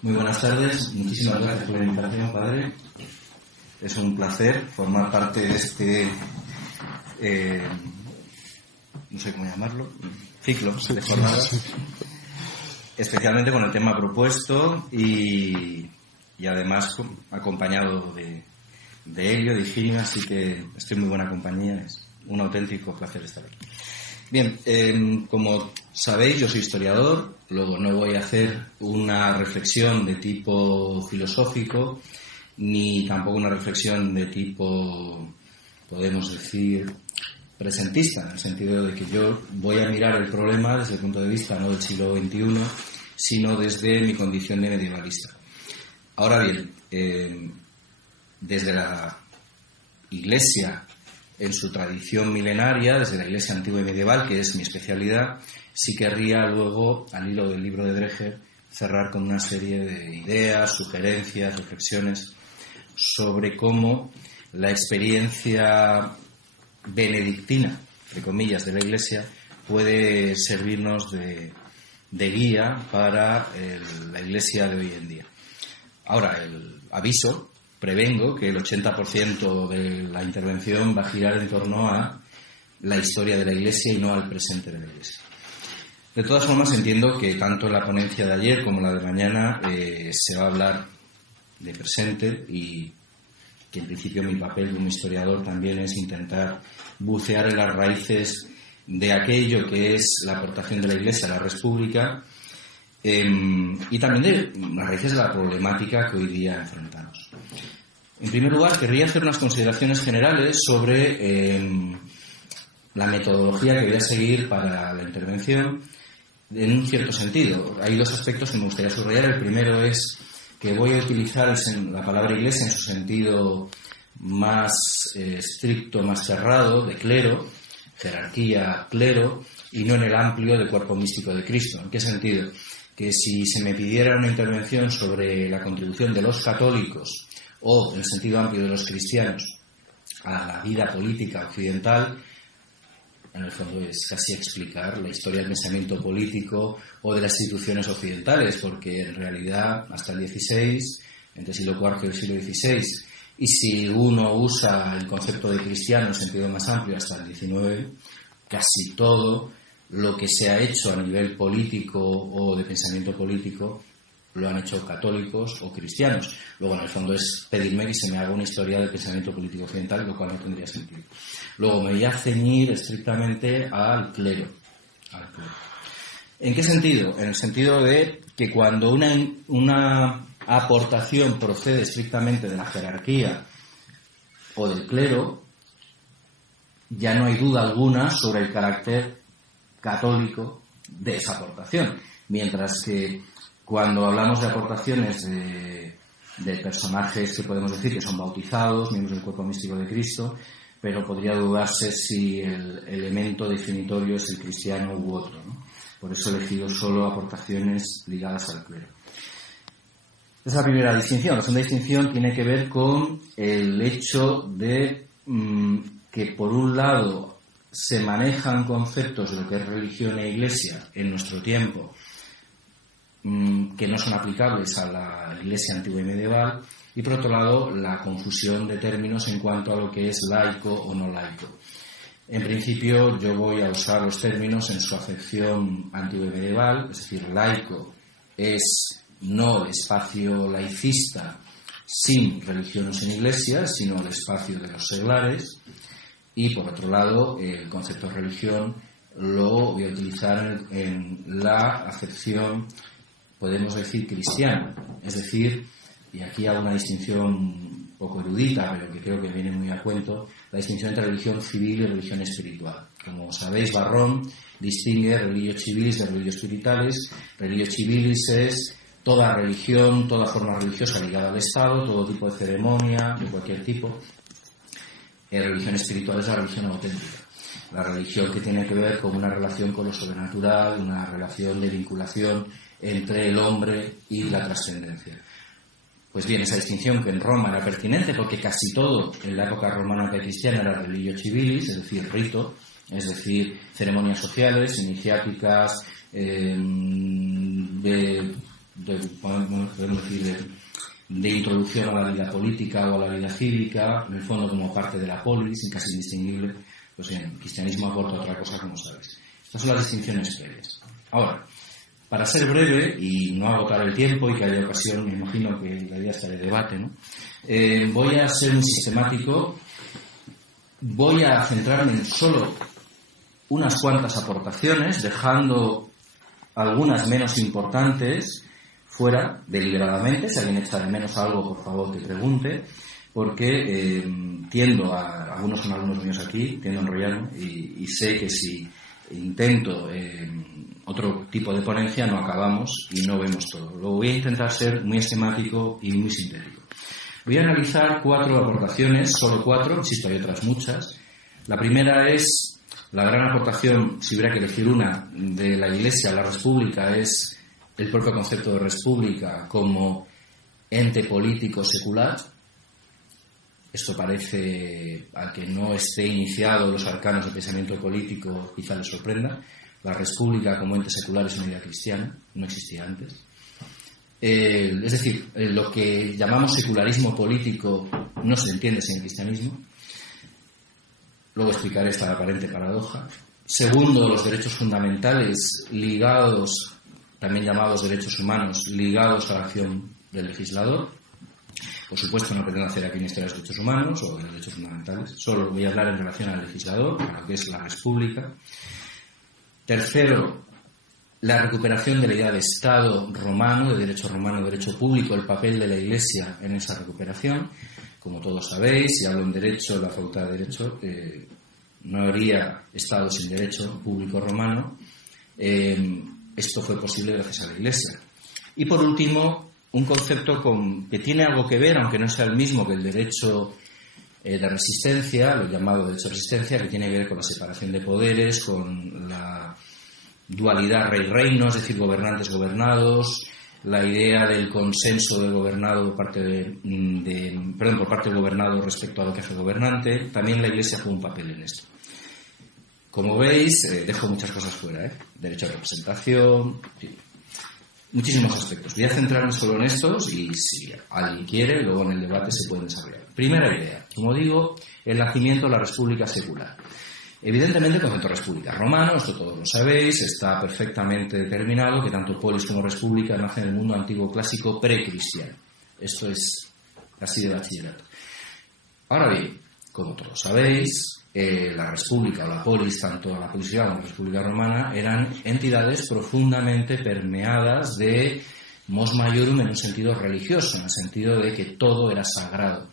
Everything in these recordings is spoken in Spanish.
Muy buenas tardes, muchísimas gracias por la invitación, padre. Es un placer formar parte de este, no sé cómo llamarlo, ciclo de jornadas, especialmente con el tema propuesto y además acompañado de Helio, de Higinia, así que estoy en muy buena compañía, es un auténtico placer estar aquí. Bien, como sabéis, yo soy historiador, luego no voy a hacer una reflexión de tipo filosófico, ni tampoco una reflexión de tipo, podemos decir, presentista, en el sentido de que yo voy a mirar el problema desde el punto de vista no del siglo XXI, sino desde mi condición de medievalista. Ahora bien, desde la Iglesia, en su tradición milenaria, desde la Iglesia antigua y medieval, que es mi especialidad, sí querría luego, al hilo del libro de Dreher, cerrar con una serie de ideas, sugerencias, reflexiones sobre cómo la experiencia benedictina, entre comillas, de la Iglesia puede servirnos de guía para la Iglesia de hoy en día. Ahora, el aviso, prevengo que el 80% de la intervención va a girar en torno a la historia de la Iglesia y no al presente de la Iglesia. De todas formas, entiendo que tanto en la ponencia de ayer como la de mañana se va a hablar de presente y que en principio mi papel como historiador también es intentar bucear en las raíces de aquello que es la aportación de la Iglesia a la República y también de las raíces de la problemática que hoy día enfrentamos. En primer lugar, querría hacer unas consideraciones generales sobre la metodología que voy a seguir para la intervención en un cierto sentido. Hay dos aspectos que me gustaría subrayar. El primero es que voy a utilizar la palabra Iglesia en su sentido más estricto, más cerrado, de clero, jerarquía, clero, y no en el amplio de cuerpo místico de Cristo. ¿En qué sentido? Que si se me pidiera una intervención sobre la contribución de los católicos o, en el sentido amplio, de los cristianos a la vida política occidental, en el fondo es casi explicar la historia del pensamiento político o de las instituciones occidentales, porque en realidad hasta el XVI, entre el siglo IV y el siglo XVI, y si uno usa el concepto de cristiano en sentido más amplio hasta el XIX, casi todo lo que se ha hecho a nivel político o de pensamiento político lo han hecho católicos o cristianos. Luego, en el fondo, es pedirme que se me haga una historia del pensamiento político occidental, lo cual no tendría sentido. Luego, me voy a ceñir estrictamente al clero. ¿En qué sentido? En el sentido de que cuando una aportación procede estrictamente de la jerarquía o del clero, ya no hay duda alguna sobre el carácter católico de esa aportación. Mientras que cuando hablamos de aportaciones de personajes que podemos decir que son bautizados, miembros del cuerpo místico de Cristo, pero podría dudarse si el elemento definitorio es el cristiano u otro, ¿no? Por eso he elegido solo aportaciones ligadas al clero. Esa es la primera distinción. La segunda distinción tiene que ver con el hecho de que, por un lado, se manejan conceptos de lo que es religión e iglesia en nuestro tiempo que no son aplicables a la Iglesia antigua y medieval, y por otro lado la confusión de términos en cuanto a lo que es laico o no laico. En principio yo voy a usar los términos en su acepción antigua y medieval, es decir, laico es no el espacio laicista sin religión o sin iglesia, sino el espacio de los seglares, y por otro lado el concepto de religión lo voy a utilizar en la acepción, podemos decir, cristiana, es decir, y aquí hago una distinción un poco erudita, pero que creo que viene muy a cuento, la distinción entre religión civil y religión espiritual. Como sabéis, Barrón distingue religio civilis de religio spiritualis. Religio civilis es toda religión, toda forma religiosa ligada al Estado, todo tipo de ceremonia, de cualquier tipo. Religión espiritual es la religión auténtica. La religión que tiene que ver con una relación con lo sobrenatural, una relación de vinculación entre el hombre y la trascendencia. Pues bien, esa distinción que en Roma era pertinente porque casi todo en la época romana cristiana era religio civilis, es decir, rito, es decir, ceremonias sociales, iniciáticas, de podemos decir, de introducción a la vida política o a la vida cívica, en el fondo como parte de la polis, casi indistinguible, pues en el cristianismo aporta otra cosa, como sabéis. Estas son las distinciones previas. Ahora, para ser breve y no agotar el tiempo y que haya ocasión, me imagino que la idea está de debate, ¿no? Voy a ser muy sistemático, voy a centrarme en solo unas cuantas aportaciones, dejando algunas menos importantes fuera deliberadamente. Si alguien echa de menos algo, por favor que pregunte, porque tiendo a, algunos son alumnos míos aquí, tiendo a enrollarme y sé que si intento otro tipo de ponencia no acabamos y no vemos todo. Lo voy a intentar ser muy esquemático y muy sintético. Voy a analizar 4 aportaciones, solo 4, insisto, hay otras muchas. La primera es la gran aportación, si hubiera que elegir una, de la Iglesia a la República, es el propio concepto de República como ente político secular. Esto parece, al que no esté iniciado los arcanos del pensamiento político, quizá le sorprenda. La República como ente secular es una idea cristiana, no existía antes. Es decir, lo que llamamos secularismo político no se entiende sin el cristianismo. Luego explicaré esta aparente paradoja. Segundo, los derechos fundamentales ligados, también llamados derechos humanos, ligados a la acción del legislador. Por supuesto, no pretendo hacer aquí una historia de los derechos humanos o de los derechos fundamentales. Solo voy a hablar en relación al legislador, a lo que es la República. Tercero, la recuperación de la idea de Estado romano, de derecho público, el papel de la Iglesia en esa recuperación. Como todos sabéis, si hablo en derecho, en la facultad de Derecho, no habría Estado sin derecho público romano. Esto fue posible gracias a la Iglesia. Y por último, un concepto que tiene algo que ver, aunque no sea el mismo que el derecho de resistencia, lo llamado derecho de resistencia, que tiene que ver con la separación de poderes, con la dualidad rey-reino, es decir, gobernantes-gobernados, la idea del consenso del gobernado por parte del gobernado respecto a lo que hace el gobernante. También la Iglesia juega un papel en esto. Como veis, dejo muchas cosas fuera, derecho a representación, en fin, muchísimos aspectos. Voy a centrarme solo en estos y si alguien quiere, luego en el debate se pueden desarrollar. Primera idea, como digo, el nacimiento de la República secular. Evidentemente el concepto de República romano, esto todos lo sabéis, está perfectamente determinado que tanto polis como república nacen en el mundo antiguo clásico precristiano. Esto es así de bachillerato. Ahora bien, como todos sabéis, la república o la polis, tanto la polis como la República romana, eran entidades profundamente permeadas de mos maiorum en un sentido religioso, en el sentido de que todo era sagrado.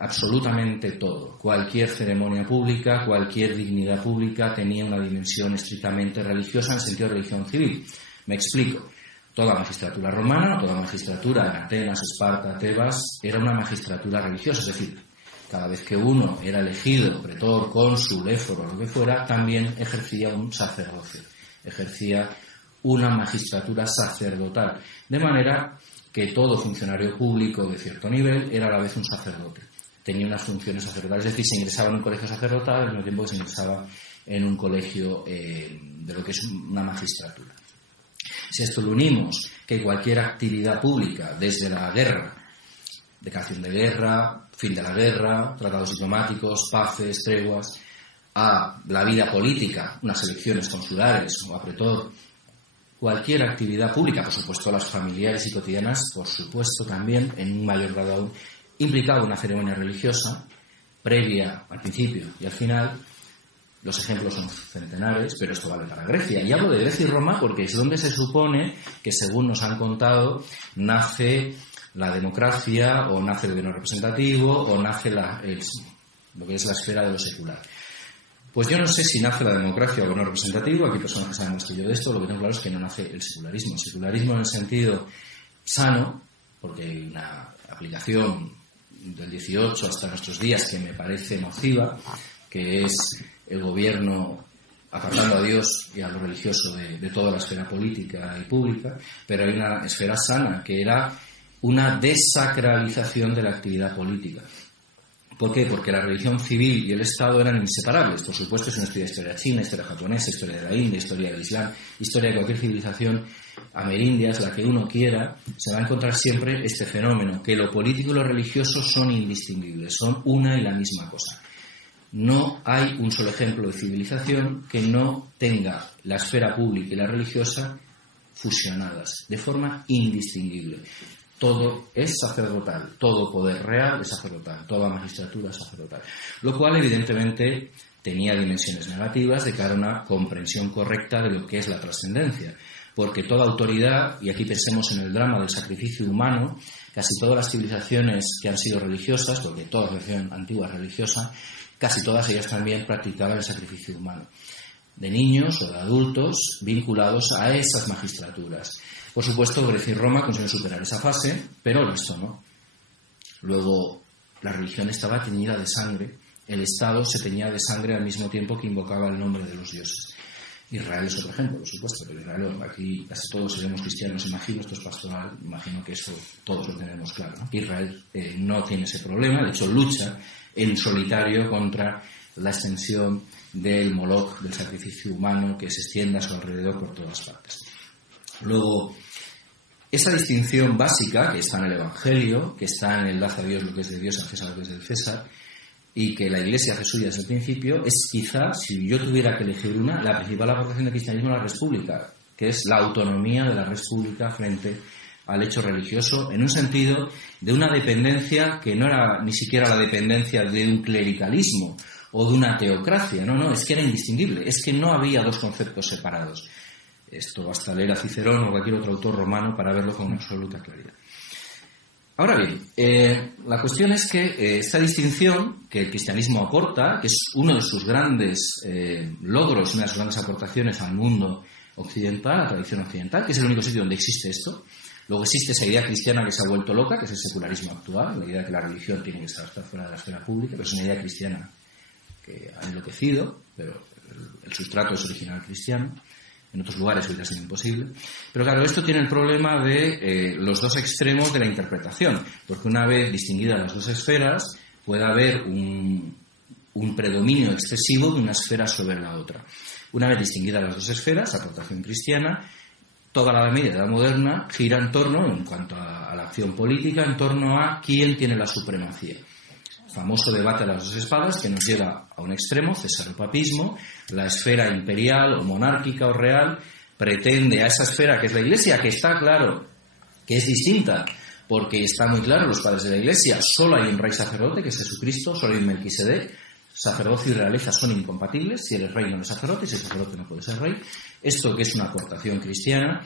Absolutamente todo. Cualquier ceremonia pública, cualquier dignidad pública tenía una dimensión estrictamente religiosa en el sentido de religión civil. Me explico. Toda magistratura romana, toda magistratura en Atenas, Esparta, Tebas, era una magistratura religiosa. Es decir, cada vez que uno era elegido, pretor, cónsul, éforo, lo que fuera, también ejercía un sacerdocio. Ejercía una magistratura sacerdotal. De manera que todo funcionario público de cierto nivel era a la vez un sacerdote. Tenía unas funciones sacerdotales, es decir, se ingresaba en un colegio sacerdotal al mismo tiempo que se ingresaba en un colegio de lo que es una magistratura. Si a esto lo unimos, que cualquier actividad pública, desde la guerra, declaración de guerra, fin de la guerra, tratados diplomáticos, paces, treguas, a la vida política, unas elecciones consulares o a pretor, cualquier actividad pública, por supuesto las familiares y cotidianas, por supuesto también, en un mayor grado aún, implicaba una ceremonia religiosa previa al principio y al final. Los ejemplos son centenares, pero esto vale para Grecia. Y hablo de Grecia y Roma porque es donde se supone que, según nos han contado, nace la democracia, o nace el gobierno representativo, o nace lo que es la esfera de lo secular. Pues yo no sé si nace la democracia o el gobierno representativo. Aquí hay personas que saben más que yo de esto. Lo que tengo claro es que no nace el secularismo. El secularismo en el sentido sano, porque hay una aplicación del 18 hasta nuestros días que me parece nociva, que es el gobierno apartando a Dios y a lo religioso de toda la esfera política y pública, pero hay una esfera sana que era una desacralización de la actividad política. ¿Por qué? Porque la religión civil y el Estado eran inseparables. Por supuesto, si uno estudia historia china, historia japonesa, historia de la India, historia del Islam, historia de cualquier civilización, amerindias, la que uno quiera, se va a encontrar siempre este fenómeno, que lo político y lo religioso son indistinguibles, son una y la misma cosa. No hay un solo ejemplo de civilización que no tenga la esfera pública y la religiosa fusionadas de forma indistinguible. Todo es sacerdotal, todo poder real es sacerdotal, toda magistratura es sacerdotal. Lo cual, evidentemente, tenía dimensiones negativas de cara a una comprensión correcta de lo que es la trascendencia. Porque toda autoridad, y aquí pensemos en el drama del sacrificio humano, casi todas las civilizaciones que han sido religiosas, porque toda civilización antigua es religiosa, casi todas ellas también practicaban el sacrificio humano, de niños o de adultos vinculados a esas magistraturas. Por supuesto, Grecia y Roma consiguieron superar esa fase, pero el resto no. Luego, la religión estaba teñida de sangre, el Estado se teñía de sangre al mismo tiempo que invocaba el nombre de los dioses. Israel es otro ejemplo, por supuesto, pero Israel, aquí casi todos seremos cristianos, imagino, esto es pastoral, imagino que eso todos lo tenemos claro, ¿no? Israel no tiene ese problema, de hecho lucha en solitario contra la extensión del Moloch, del sacrificio humano, que se extienda a su alrededor por todas partes. Luego, esa distinción básica que está en el Evangelio, que está en el dad a Dios lo que es de Dios, a César lo que es del César, y que la Iglesia hace suya desde el principio, es quizá, si yo tuviera que elegir una, la principal aportación del cristianismo a la res pública, que es la autonomía de la res pública frente al hecho religioso, en un sentido de una dependencia que no era ni siquiera la dependencia de un clericalismo o de una teocracia, no, es que era indistinguible, es que no había dos conceptos separados. Esto basta leer a Cicerón o cualquier otro autor romano para verlo con absoluta claridad. Ahora bien, la cuestión es que esta distinción que el cristianismo aporta, que es uno de sus grandes logros, una de sus grandes aportaciones al mundo occidental, a la tradición occidental, que es el único sitio donde existe esto. Luego existe esa idea cristiana que se ha vuelto loca, que es el secularismo actual, la idea de que la religión tiene que estar fuera de la esfera pública, pero es una idea cristiana que ha enloquecido, pero el sustrato es original cristiano. En otros lugares hubiera sido imposible. Pero claro, esto tiene el problema de los dos extremos de la interpretación, porque una vez distinguidas las dos esferas, puede haber un predominio excesivo de una esfera sobre la otra. Una vez distinguidas las dos esferas, aportación cristiana, toda la Edad Media y Edad Moderna gira en torno, en cuanto a la acción política, en torno a quién tiene la supremacía. Famoso debate de las dos espadas que nos lleva a un extremo, cesaropapismo, la esfera imperial o monárquica o real pretende a esa esfera que es la Iglesia, que está claro que es distinta, porque está muy claro, los padres de la Iglesia, solo hay un rey sacerdote, que es Jesucristo, solo hay un Melquisedec, sacerdocio y realeza son incompatibles, si eres rey no eres sacerdote, si eres sacerdote no puedes ser rey. Esto que es una aportación cristiana,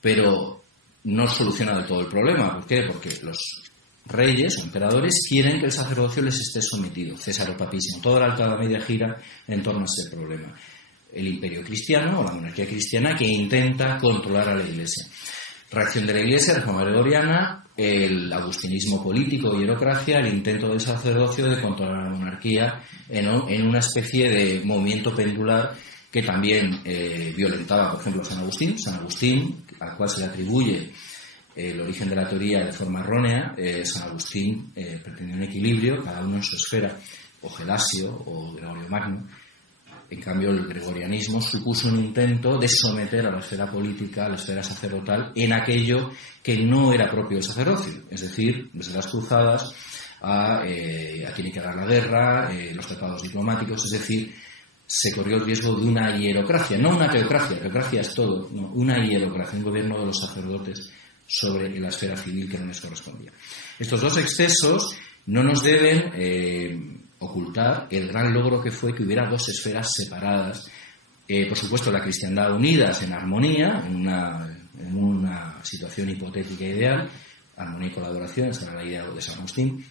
pero no soluciona del todo el problema. ¿Por qué? Porque los reyes o emperadores quieren que el sacerdocio les esté sometido, cesaropapismo. Toda la Alta Edad Media gira en torno a este problema. El imperio cristiano o la monarquía cristiana que intenta controlar a la Iglesia. Reacción de la Iglesia, reforma gregoriana, el agustinismo político, hierocracia, el intento del sacerdocio de controlar la monarquía en una especie de movimiento pendular que también violentaba, por ejemplo, a San Agustín. San Agustín, al cual se le atribuye el origen de la teoría de forma errónea. San Agustín pretendía un equilibrio, cada uno en su esfera, o Gelasio o Gregorio Magno. En cambio, el gregorianismo supuso un intento de someter a la esfera política, a la esfera sacerdotal, en aquello que no era propio del sacerdocio. Es decir, desde las cruzadas a quien hay que dar la guerra, los tratados diplomáticos. Es decir, se corrió el riesgo de una hierocracia, no una teocracia, teocracia es todo, no, una hierocracia, un gobierno de los sacerdotes sobre la esfera civil que no les correspondía. Estos dos excesos no nos deben ocultar el gran logro que fue que hubiera dos esferas separadas, por supuesto la cristiandad unidas en armonía, en una situación hipotética ideal, armonía y colaboración, esta era la idea de San Agustín,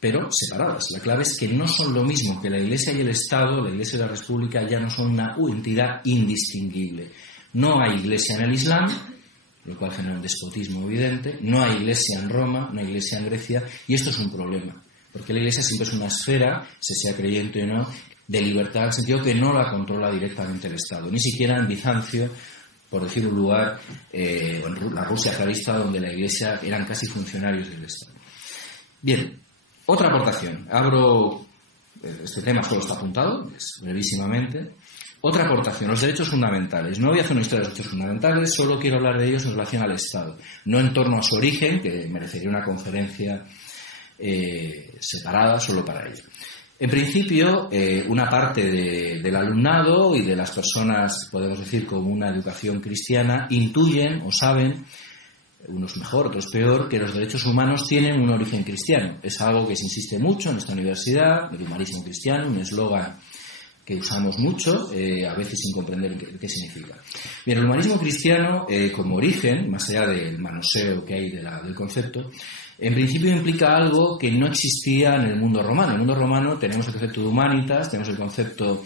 pero separadas. La clave es que no son lo mismo, que la Iglesia y el Estado, la Iglesia y la República ya no son una entidad indistinguible. No hay Iglesia en el Islam, lo cual genera un despotismo evidente, no hay Iglesia en Roma, no hay Iglesia en Grecia, y esto es un problema. Porque la Iglesia siempre es una esfera, se sea creyente o no, de libertad, en el sentido que no la controla directamente el Estado. Ni siquiera en Bizancio, por decir un lugar, o en la Rusia zarista, donde la Iglesia eran casi funcionarios del Estado. Bien, otra aportación. Abro este tema, solo está apuntado, brevísimamente. Otra aportación, los derechos fundamentales. No voy a hacer una historia de los derechos fundamentales, solo quiero hablar de ellos en relación al Estado, no en torno a su origen, que merecería una conferencia separada solo para ello. En principio, una parte del alumnado y de las personas, podemos decir, con una educación cristiana, intuyen o saben, unos mejor, otros peor, que los derechos humanos tienen un origen cristiano. Es algo que se insiste mucho en esta universidad, el humanismo cristiano, un eslogan que usamos mucho, a veces sin comprender qué significa. Bien, el humanismo cristiano, como origen, más allá del manoseo que hay del concepto, en principio implica algo que no existía en el mundo romano. En el mundo romano tenemos el concepto de humanitas, tenemos el concepto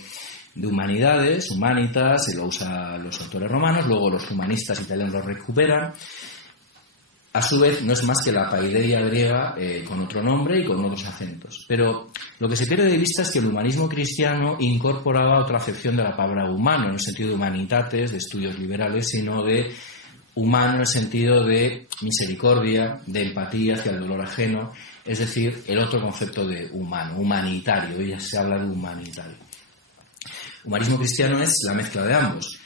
de humanidades, humanitas, se lo usan los autores romanos, luego los humanistas italianos lo recuperan. A su vez, no es más que la paideia griega con otro nombre y con otros acentos. Pero lo que se pierde de vista es que el humanismo cristiano incorporaba otra acepción de la palabra humano, en el sentido de humanitates, de estudios liberales, sino de humano en el sentido de misericordia, de empatía hacia el dolor ajeno, es decir, el otro concepto de humano, humanitario. Hoy ya se habla de humanitario. Humanismo cristiano es la mezcla de ambos.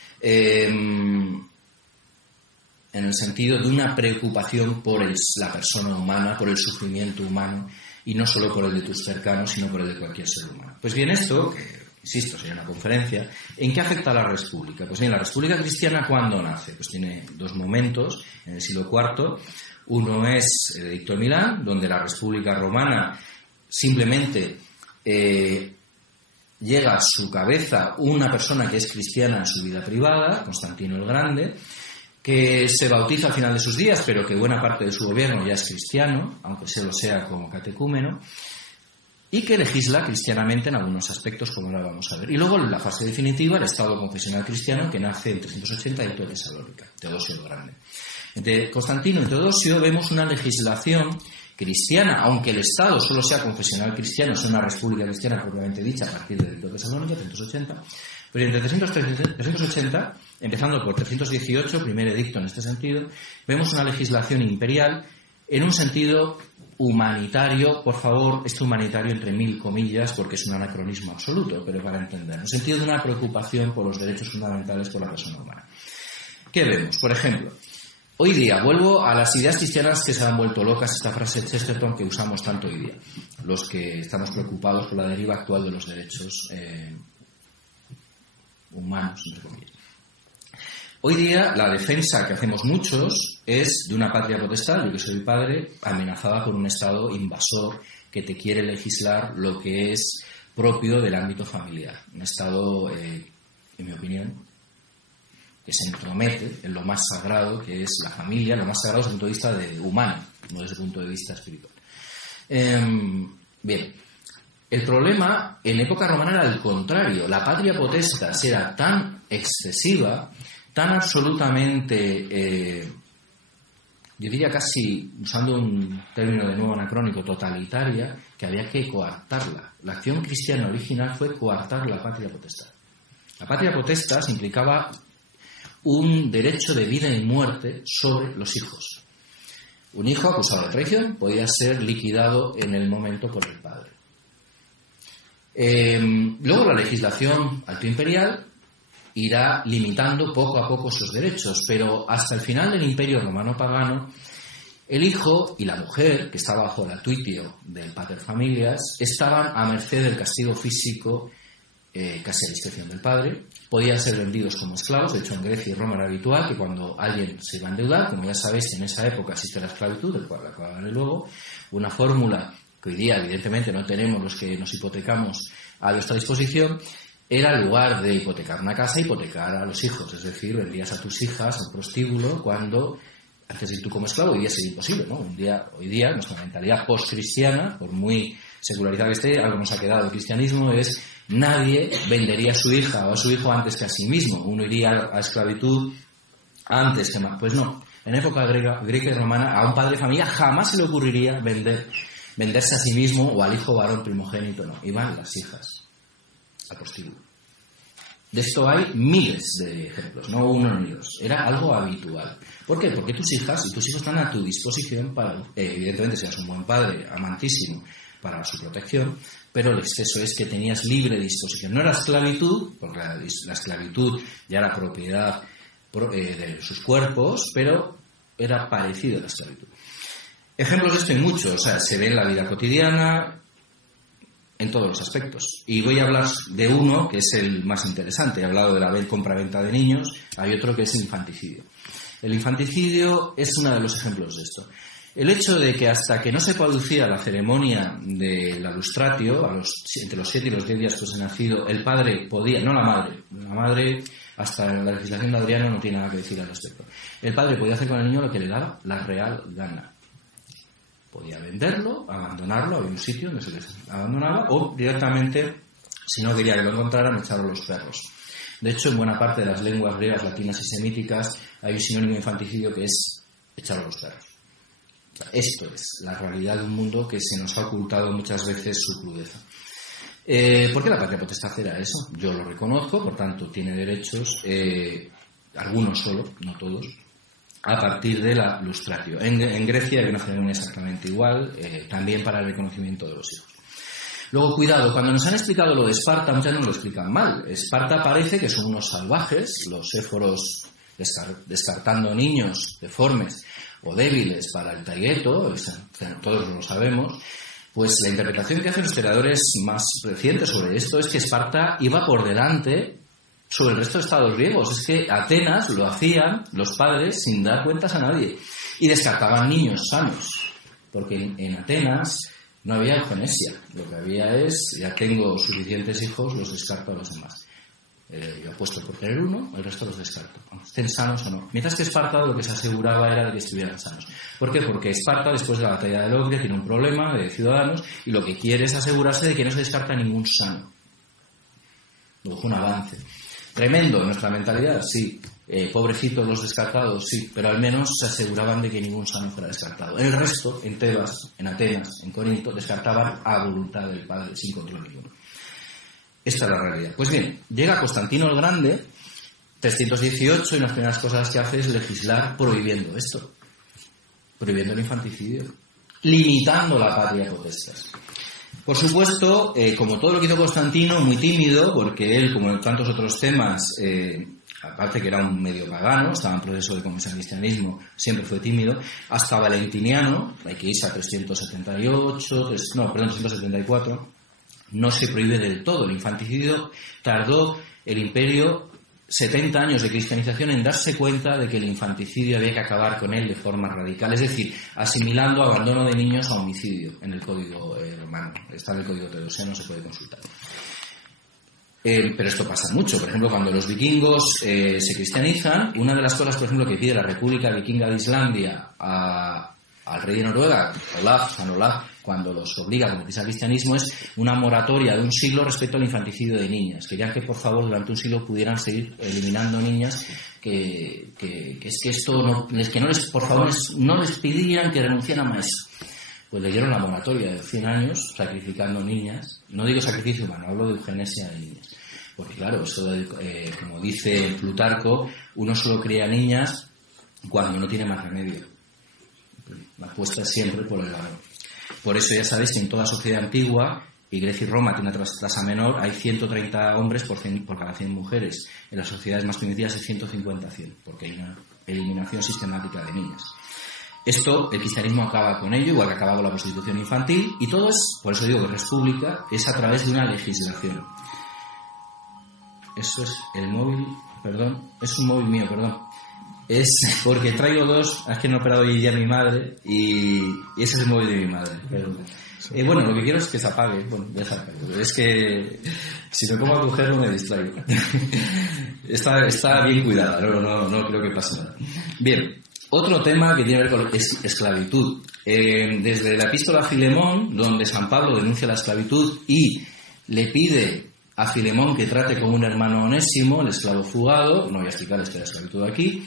En el sentido de una preocupación por la persona humana, por el sufrimiento humano, y no solo por el de tus cercanos, sino por el de cualquier ser humano. Pues bien, esto, que insisto, sería una conferencia, ¿en qué afecta a la República? Pues bien, la República cristiana, ¿cuándo nace? Pues tiene dos momentos, en el siglo IV. Uno es el Edicto de Milán, donde la República romana simplemente llega a su cabeza una persona que es cristiana en su vida privada, Constantino el Grande, que se bautiza al final de sus días, pero que buena parte de su gobierno ya es cristiano, aunque se lo sea como catecúmeno, y que legisla cristianamente en algunos aspectos, como ahora vamos a ver. Y luego, en la fase definitiva, el Estado confesional cristiano, que nace en 380 en Tesalónica, Teodosio el Grande. Entre Constantino y Teodosio vemos una legislación cristiana, aunque el Estado solo sea confesional cristiano, es una república cristiana propiamente dicha a partir del Edicto de Tesalónica, 380, pero entre 380, empezando por 318, primer edicto en este sentido, vemos una legislación imperial en un sentido humanitario, por favor, este humanitario entre mil comillas, porque es un anacronismo absoluto, pero para entender, en el sentido de una preocupación por los derechos fundamentales por la persona humana. ¿Qué vemos? Por ejemplo, hoy día, vuelvo a las ideas cristianas que se han vuelto locas, esta frase de Chesterton que usamos tanto hoy día, los que estamos preocupados por la deriva actual de los derechos humanos, entre comillas. Hoy día la defensa que hacemos muchos es de una patria potestad, yo que soy padre, amenazada por un Estado invasor que te quiere legislar lo que es propio del ámbito familiar. Un Estado, en mi opinión, que se entromete en lo más sagrado que es la familia, lo más sagrado desde el punto de vista humano, no desde el punto de vista espiritual. Bien. El problema en época romana era el contrario. La patria potestas era tan excesiva, tan absolutamente, yo diría casi, usando un término de nuevo anacrónico, totalitaria, que había que coartarla. La acción cristiana original fue coartar la patria potestad. La patria potestas implicaba un derecho de vida y muerte sobre los hijos. Un hijo acusado de traición podía ser liquidado en el momento por el padre. Luego la legislación altoimperial irá limitando poco a poco sus derechos, pero hasta el final del Imperio Romano Pagano, el hijo y la mujer, que estaba bajo la tuitio del pater familias, estaban a merced del castigo físico, casi a discreción del padre. Podían ser vendidos como esclavos. De hecho, en Grecia y Roma era habitual que cuando alguien se iba a endeudar, como ya sabéis, en esa época existe la esclavitud, del cual hablaré luego, una fórmula que hoy día evidentemente no tenemos los que nos hipotecamos a nuestra disposición, era en lugar de hipotecar una casa, hipotecar a los hijos. Es decir, vendías a tus hijas al prostíbulo cuando, antes de ir tú como esclavo, hoy día sería imposible, ¿no? Hoy día nuestra mentalidad post-cristiana, por muy secularizada que esté, algo nos ha quedado del cristianismo, es nadie vendería a su hija o a su hijo antes que a sí mismo. Uno iría a esclavitud antes que más. Pues no. En época greca y romana, a un padre de familia jamás se le ocurriría venderse a sí mismo o al hijo varón primogénito, no. Iban las hijas al prostíbulo. De esto hay miles de ejemplos, no uno ni dos. Era algo habitual. ¿Por qué? Porque tus hijas y tus hijos están a tu disposición para, evidentemente, seas un buen padre, amantísimo, para su protección, pero el exceso es que tenías libre disposición. No era esclavitud, porque la esclavitud ya era propiedad de sus cuerpos, pero era parecido a la esclavitud. Ejemplos de esto hay muchos, o sea, se ve en la vida cotidiana, en todos los aspectos. Y voy a hablar de uno que es el más interesante. He hablado de la compra-venta de niños, hay otro que es el infanticidio. El infanticidio es uno de los ejemplos de esto. El hecho de que hasta que no se producía la ceremonia de la lustratio, entre los 7 y los 10 días después de nacido, el padre podía, no la madre hasta la legislación de Adriano no tiene nada que decir al respecto. El padre podía hacer con el niño lo que le daba la real gana. Podía venderlo, abandonarlo, había un sitio donde se les abandonaba, o directamente, si no quería que lo encontraran, echarlo a los perros. De hecho, en buena parte de las lenguas griegas, latinas y semíticas hay un sinónimo de infanticidio que es echarlo a los perros. O sea, esto es la realidad de un mundo que se nos ha ocultado muchas veces su crudeza. ¿Por qué la patria potestad era eso? Yo lo reconozco, por tanto, tiene derechos, algunos solo, no todos, a partir de la lustratio. En Grecia hay una ceremonia exactamente igual, también para el reconocimiento de los hijos. Luego, cuidado, cuando nos han explicado lo de Esparta, muchas nos lo explican mal. Esparta parece que son unos salvajes, los éforos descartando niños deformes o débiles para el taieto, todos lo sabemos. Pues la interpretación que hacen los historiadores más recientes sobre esto es que Esparta iba por delante sobre el resto de estados griegos. Es que Atenas lo hacían los padres sin dar cuentas a nadie y descartaban niños sanos, porque en Atenas no había eugenesia. Lo que había es, ya tengo suficientes hijos, los descarto a los demás. Yo apuesto por tener uno, el resto los descarto, estén sanos o no. Mientras que Esparta lo que se aseguraba era de que estuvieran sanos. ¿Por qué? Porque Esparta, después de la batalla de Logria, tiene un problema de ciudadanos y lo que quiere es asegurarse de que no se descarta ningún sano. Luego fue un avance tremendo en nuestra mentalidad, sí. Pobrecitos los descartados, sí, pero al menos se aseguraban de que ningún sano fuera descartado. El resto, en Tebas, en Atenas, en Corinto, descartaban a voluntad del padre, sin control ninguno. Esta es la realidad. Pues bien, llega Constantino el Grande, 318, y una de las primeras cosas que hace es legislar prohibiendo esto, prohibiendo el infanticidio, limitando la patria potestad. Por supuesto, como todo lo que hizo Constantino, muy tímido, porque él, como en tantos otros temas, aparte que era un medio pagano, estaba en proceso de conversión al cristianismo, siempre fue tímido, hasta Valentiniano, hay que irse a 374, no se prohíbe del todo. El infanticidio tardó el imperio 70 años de cristianización en darse cuenta de que el infanticidio había que acabar con él de forma radical, es decir, asimilando abandono de niños a homicidio en el código romano. Está en el código teodosiano, se puede consultar. Pero esto pasa mucho. Por ejemplo, cuando los vikingos se cristianizan, una de las cosas, por ejemplo, que pide la República Vikinga de Islandia al rey de Noruega, San Olaf, cuando los obliga a convertirse al cristianismo, es una moratoria de un siglo respecto al infanticidio de niñas. Querían que, por favor, durante un siglo pudieran seguir eliminando niñas, que es que esto no les, por favor, no les pidieran que renunciaran a eso. Pues le dieron la moratoria de 100 años sacrificando niñas. No digo sacrificio humano, hablo de eugenesia de niñas. Porque claro, eso como dice Plutarco, uno solo cría niñas cuando no tiene más remedio. La apuesta es siempre por el valor. Por eso ya sabéis que en toda sociedad antigua, y Grecia y Roma tiene una tasa menor, hay 130 hombres por cada 100 mujeres. En las sociedades más primitivas es 150 a 100, porque hay una eliminación sistemática de niñas. Esto, el cristianismo acaba con ello, igual que acaba con la prostitución infantil, y todo es, por eso digo que república, es a través de una legislación. Eso es el móvil, perdón, es un móvil mío, perdón. Es porque traigo dos, es que no he operado hoy día mi madre, y ese es el móvil de mi madre. Pero, bueno, lo que quiero es que se apague. Bueno, ya se apague. Es que si me pongo a cogerlo me distraigo. Está bien cuidada, no creo que pase nada. Bien, otro tema que tiene que ver con esclavitud. Desde la epístola a Filemón, donde San Pablo denuncia la esclavitud y le pide a Filemón que trate como un hermano Onésimo, el esclavo fugado, no voy a explicar la historia de la esclavitud aquí.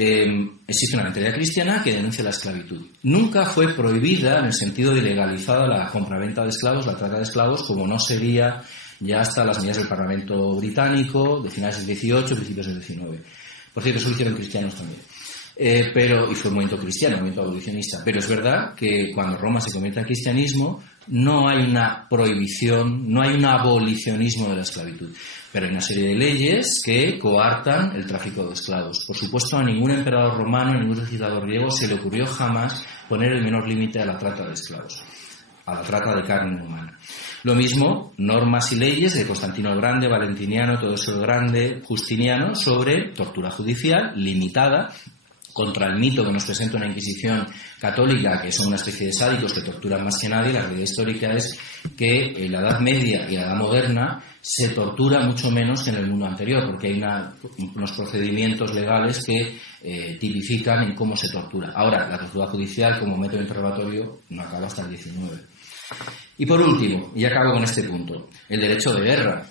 Existe una mentalidad cristiana que denuncia la esclavitud. Nunca fue prohibida en el sentido de legalizada la compraventa de esclavos, la trata de esclavos, como no sería ya hasta las medidas del Parlamento británico de finales del 18, principios del 19. Por cierto, eso lo hicieron cristianos también. y fue un movimiento cristiano, un movimiento abolicionista. Pero es verdad que cuando Roma se convierte en cristianismo, no hay una prohibición, no hay un abolicionismo de la esclavitud. Pero hay una serie de leyes que coartan el tráfico de esclavos. Por supuesto, a ningún emperador romano, a ningún legislador griego se le ocurrió jamás poner el menor límite a la trata de esclavos, a la trata de carne humana. Lo mismo, normas y leyes de Constantino el Grande, Valentiniano, Teodosio el Grande, Justiniano, sobre tortura judicial limitada contra el mito que nos presenta una Inquisición católica, que son una especie de sádicos que torturan más que nadie. La realidad histórica es que en la Edad Media y la Edad Moderna se tortura mucho menos que en el mundo anterior, porque hay unos procedimientos legales que tipifican en cómo se tortura. Ahora, la tortura judicial como método interrogatorio no acaba hasta el 19. Y por último, y acabo con este punto, el derecho de guerra.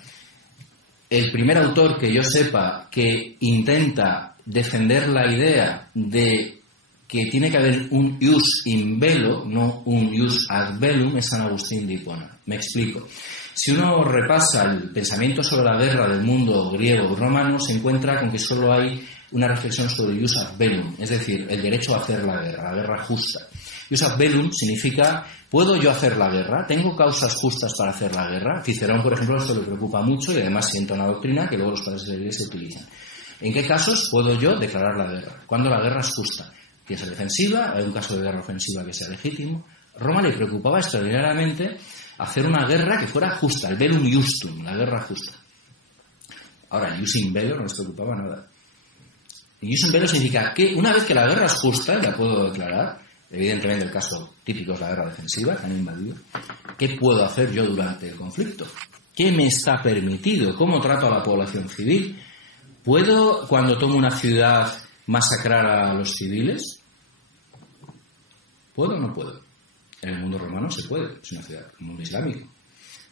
El primer autor que yo sepa que intenta defender la idea de que tiene que haber un ius in bello, no un ius ad bellum, es San Agustín de Hipona. Me explico. Si uno repasa el pensamiento sobre la guerra del mundo griego y romano, se encuentra con que solo hay una reflexión sobre el ius ad bellum, es decir, el derecho a hacer la guerra justa. Ius ad bellum significa, ¿puedo yo hacer la guerra? ¿Tengo causas justas para hacer la guerra? Cicerón, por ejemplo, esto le preocupa mucho y además sienta una doctrina que luego los padres de la Iglesia utilizan. ¿En qué casos puedo yo declarar la guerra? ¿Cuándo la guerra es justa? ¿Tiene que ser defensiva? ¿Hay un caso de guerra ofensiva que sea legítimo? A Roma le preocupaba extraordinariamente hacer una guerra que fuera justa, el bellum justum, la guerra justa. Ahora, el ius in bello no les preocupaba nada. El ius in bello significa que una vez que la guerra es justa, la puedo declarar, evidentemente el caso típico es la guerra defensiva, que han invadido, ¿qué puedo hacer yo durante el conflicto? ¿Qué me está permitido? ¿Cómo trato a la población civil? ¿Puedo, cuando tomo una ciudad, masacrar a los civiles? ¿Puedo o no puedo? En el mundo romano se puede, es una ciudad, un mundo islámico.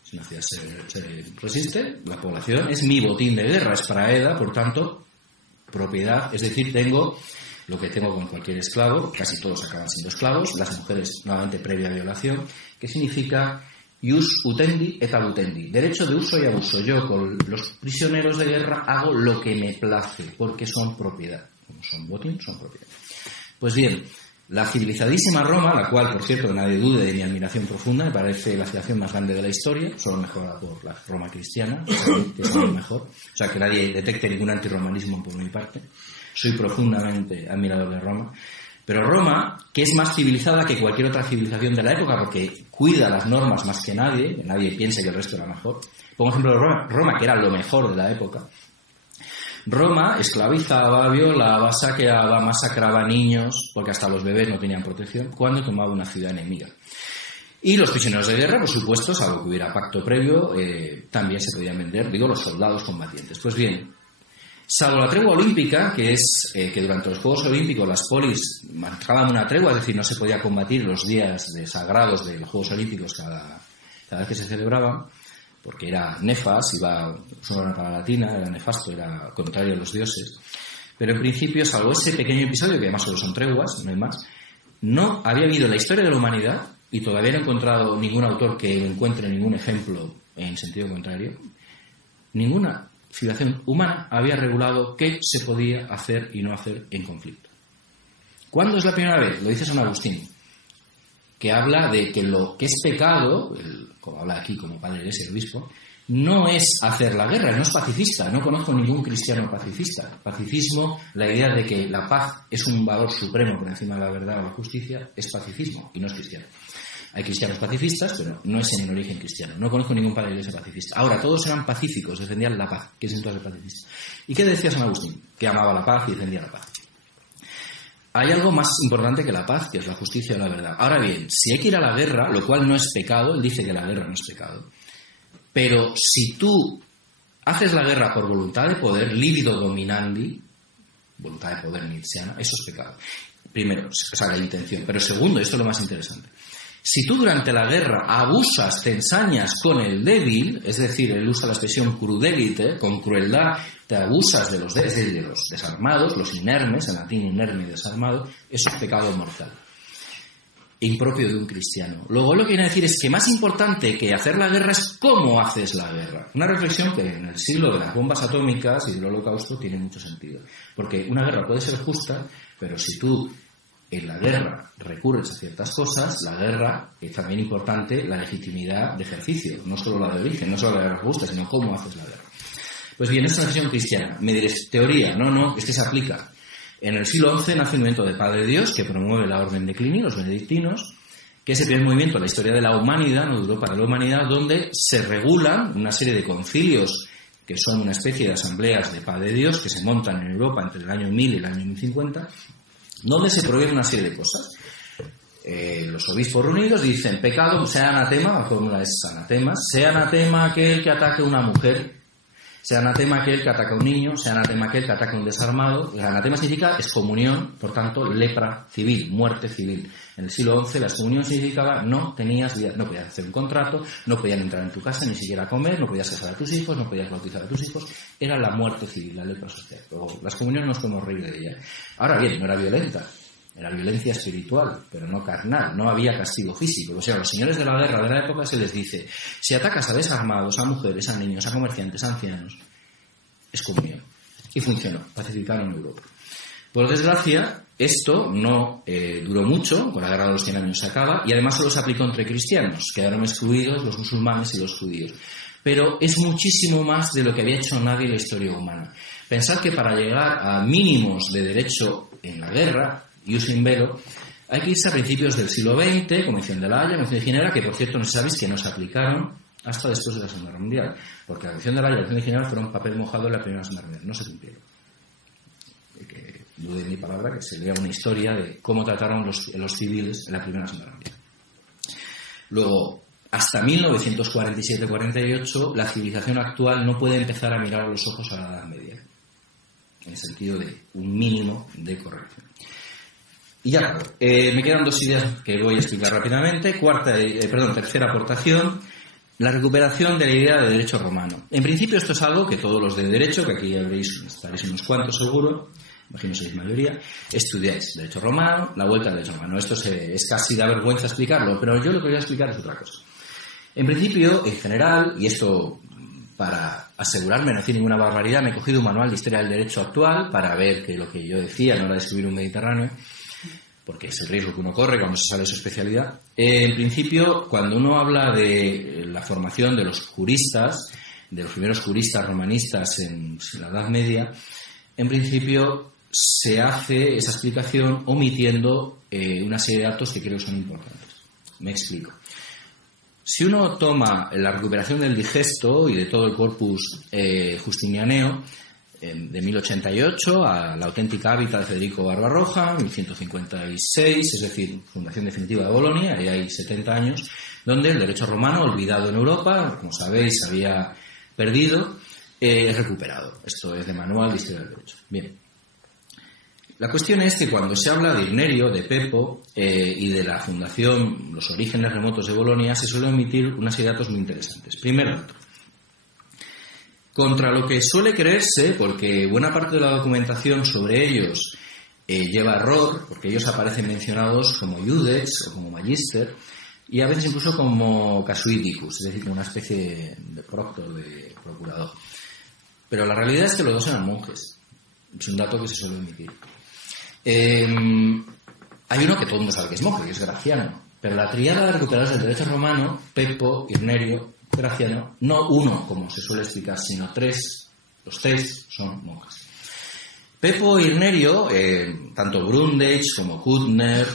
Si una ciudad se resiste, la población es mi botín de guerra, es praeda, por tanto, propiedad, es decir, tengo lo que tengo con cualquier esclavo, casi todos acaban siendo esclavos, las mujeres nuevamente previa violación, que significa ius utendi et abutendi, derecho de uso y abuso. Yo con los prisioneros de guerra hago lo que me place, porque son propiedad. Como son botín, son propiedad. Pues bien, la civilizadísima Roma, la cual, por cierto, nadie dude de mi admiración profunda, me parece la civilización más grande de la historia, solo mejorada por la Roma cristiana, que es lo mejor. O sea, que nadie detecte ningún antirromanismo por mi parte. Soy profundamente admirador de Roma. Pero Roma, que es más civilizada que cualquier otra civilización de la época, porque cuida las normas más que nadie piense que el resto era mejor. Por ejemplo, Roma, que era lo mejor de la época. Roma esclavizaba, violaba, saqueaba, masacraba niños, porque hasta los bebés no tenían protección, cuando tomaba una ciudad enemiga. Y los prisioneros de guerra, por supuesto, salvo que hubiera pacto previo, también se podían vender, los soldados combatientes. Pues bien, salvo la tregua olímpica, que es que durante los Juegos Olímpicos las polis marcaban una tregua, es decir, no se podía combatir los días sagrados de los Juegos Olímpicos cada vez que se celebraban, porque era nefas, iba solo una palabra latina, era nefasto, era contrario a los dioses. Pero en principio, salvo ese pequeño episodio, que además solo son treguas, no hay más, no había habido en la historia de la humanidad, y todavía no he encontrado ningún autor que encuentre ningún ejemplo en sentido contrario, ninguna civilización humana había regulado qué se podía hacer y no hacer en conflicto. ¿Cuándo es la primera vez? Lo dice San Agustín, que habla de que lo que es pecado, como habla aquí como padre de la Iglesia y obispo, no es hacer la guerra, no es pacifista. No conozco ningún cristiano pacifista. Pacifismo, la idea de que la paz es un valor supremo por encima de la verdad o la justicia, es pacifismo y no es cristiano. Hay cristianos pacifistas, pero no es en origen cristiano. No conozco ningún padre de la Iglesia pacifista. Ahora, todos eran pacíficos, defendían la paz. ¿Qué es entonces pacifista? ¿Y qué decía San Agustín? Que amaba la paz y defendía la paz. Hay algo más importante que la paz, que es la justicia y la verdad. Ahora bien, si hay que ir a la guerra, lo cual no es pecado, él dice que la guerra no es pecado, pero si tú haces la guerra por voluntad de poder, libido dominandi, voluntad de poder nietzscheana, eso es pecado. Primero, o sea, la intención. Pero segundo, esto es lo más interesante, si tú durante la guerra abusas, te ensañas con el débil, es decir, él usa la expresión crudelite, con crueldad, te abusas de los desarmados, los inermes, en latín inerme y desarmado, eso es pecado mortal. impropio de un cristiano. Luego lo que viene a decir es que más importante que hacer la guerra es cómo haces la guerra. Una reflexión que en el siglo de las bombas atómicas y del holocausto tiene mucho sentido. Porque una guerra puede ser justa, pero si tú en la guerra recurres a ciertas cosas, la guerra es también importante la legitimidad de ejercicio, no solo la de origen, no solo la guerra justa, sino cómo haces la guerra. Pues bien, esta es una visión cristiana. Me diréis, teoría, no, es que se aplica. En el siglo XI nace un movimiento de Padre Dios que promueve la Orden de Cluny, los benedictinos, que es el primer movimiento en la historia de la humanidad, no de Europa, de la humanidad, donde se regulan una serie de concilios que son una especie de asambleas de Padre Dios que se montan en Europa entre el año 1000 y el año 1050, donde se prohíben una serie de cosas. Los obispos reunidos dicen, pecado, sea anatema, la fórmula es anatema, sea anatema aquel que ataque a una mujer, sea anatema aquel que ataca a un niño, sea anatema aquel que ataca a un desarmado. El anatema significa excomunión, por tanto, lepra civil, muerte civil. En el siglo XI la excomunión significaba no podías hacer un contrato, no podían entrar en tu casa, ni siquiera comer, no podías casar a tus hijos, no podías bautizar a tus hijos. Era la muerte civil, la lepra social. Luego, la excomunión no nos podemos reír de ella. Ahora bien, no era violenta. Era violencia espiritual, pero no carnal, no había castigo físico. O sea, a los señores de la guerra de la época se les dice, si atacas a desarmados, a mujeres, a niños, a comerciantes, a ancianos, es comunión. Y funcionó, pacificaron Europa. Por desgracia, esto no duró mucho, con la guerra de los 100 años se acaba, y además solo se aplicó entre cristianos, quedaron excluidos los musulmanes y los judíos. Pero es muchísimo más de lo que había hecho nadie en la historia humana. Pensad que para llegar a mínimos de derecho en la guerra, ius in bello, hay que irse a principios del siglo XX, Convención de la Haya, Convención de Ginebra, que por cierto no sabéis que no se aplicaron hasta después de la Segunda Guerra Mundial, porque la Convención de la Haya y la Convención de Ginebra fueron papel mojado en la Primera Guerra Mundial, no se cumplieron. Que dude de mi palabra, que se lea una historia de cómo trataron los civiles en la Primera Guerra Mundial. Luego, hasta 1947-48, la civilización actual no puede empezar a mirar a los ojos a la Edad Media, en el sentido de un mínimo de corrección. Y ya, me quedan dos ideas que voy a explicar rápidamente. Tercera aportación, la recuperación de la idea de derecho romano. En principio esto es algo que todos los de derecho, que aquí estaréis unos cuantos seguro, imagino sois mayoría, estudiáis derecho romano, la vuelta al derecho romano. Esto es casi da vergüenza explicarlo, pero yo lo que voy a explicar es otra cosa. En principio, en general, y esto para asegurarme no decir ninguna barbaridad, me he cogido un manual de historia del derecho actual para ver que lo que yo decía no era describir un Mediterráneo, porque es el riesgo que uno corre cuando se sabe su especialidad. En principio, cuando uno habla de la formación de los juristas, de los primeros juristas romanistas en la Edad Media, en principio se hace esa explicación omitiendo una serie de datos que creo que son importantes. Me explico. Si uno toma la recuperación del digesto y de todo el corpus justinianeo, de 1088 a la auténtica hábita de Federico Barbarroja, 1156, es decir, fundación definitiva de Bolonia, ahí hay 70 años, donde el derecho romano, olvidado en Europa, como sabéis, había perdido, es recuperado. Esto es de manual de historia del derecho. Bien. La cuestión es que cuando se habla de Irnerio, de Pepo y de la fundación, los orígenes remotos de Bolonia, se suele omitir una serie de datos muy interesantes. Primer dato. Contra lo que suele creerse, porque buena parte de la documentación sobre ellos lleva error, porque ellos aparecen mencionados como iudex o como magister, y a veces incluso como casuídicus, es decir, como una especie de proctor, de procurador. Pero la realidad es que los dos eran monjes. Es un dato que se suele omitir. Hay uno que todo el mundo sabe que es monje, que es Graciano, pero la tríada de recuperadores del derecho romano, Pepo, Irnerio, Graciano, no uno, como se suele explicar, sino tres. Los tres son monjas. Pepo e Irnerio, tanto Brundage como Kuttner,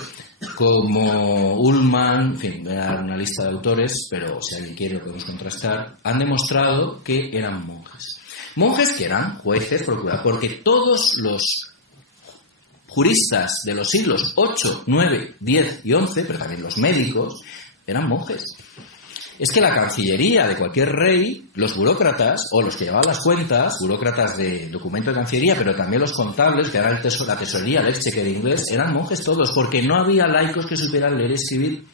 como Ullmann, en fin, voy a dar una lista de autores, pero si alguien quiere lo podemos contrastar, han demostrado que eran monjes. Monjes que eran jueces, procuradores, porque todos los juristas de los siglos 8, 9, 10 y 11, pero también los médicos, eran monjes. Es que la cancillería de cualquier rey, los burócratas, o los que llevaban las cuentas, burócratas de documento de cancillería, pero también los contables, que eran la tesorería, el exchequer inglés, eran monjes todos, porque no había laicos que supieran leer y escribir.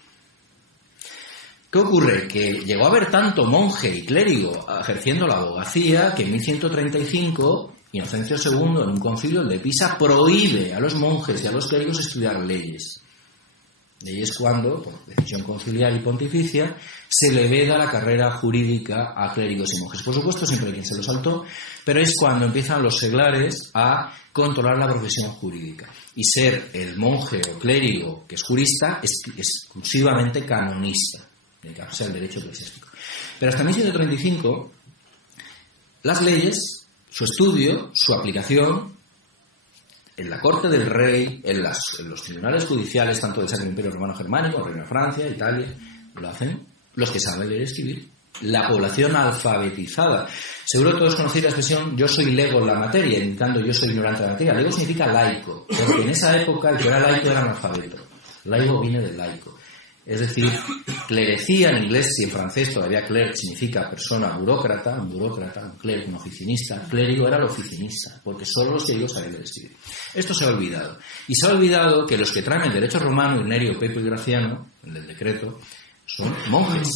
¿Qué ocurre? Que llegó a haber tanto monje y clérigo ejerciendo la abogacía que en 1135 Inocencio II, en un concilio, el de Pisa, prohíbe a los monjes y a los clérigos estudiar leyes. Y ahí es cuando, por decisión conciliar y pontificia, se le veda la carrera jurídica a clérigos y monjes. Por supuesto, siempre hay quien se lo saltó, pero es cuando empiezan los seglares a controlar la profesión jurídica. Y ser el monje o clérigo que es jurista es exclusivamente canonista, o sea, el derecho eclesiástico. Pero hasta 1135, las leyes, su estudio, su aplicación, en la corte del rey, en los tribunales judiciales, tanto del Sacro Imperio Romano Germánico, Reino de Francia, Italia, lo hacen los que saben leer y escribir. La población alfabetizada. Seguro que todos conocéis la expresión yo soy lego en la materia, indicando yo soy ignorante de la materia. Lego significa laico, porque en esa época el que era laico era analfabeto. Laico viene del laico. Es decir, clerecía en inglés y en francés todavía clerc significa persona burócrata, un clerc, un oficinista. Clérigo era el oficinista, porque solo los clérigos sabían leer y escribir. Esto se ha olvidado. Y se ha olvidado que los que traen el derecho romano, Nerio, Pepo y Graciano, el del decreto, son monjes.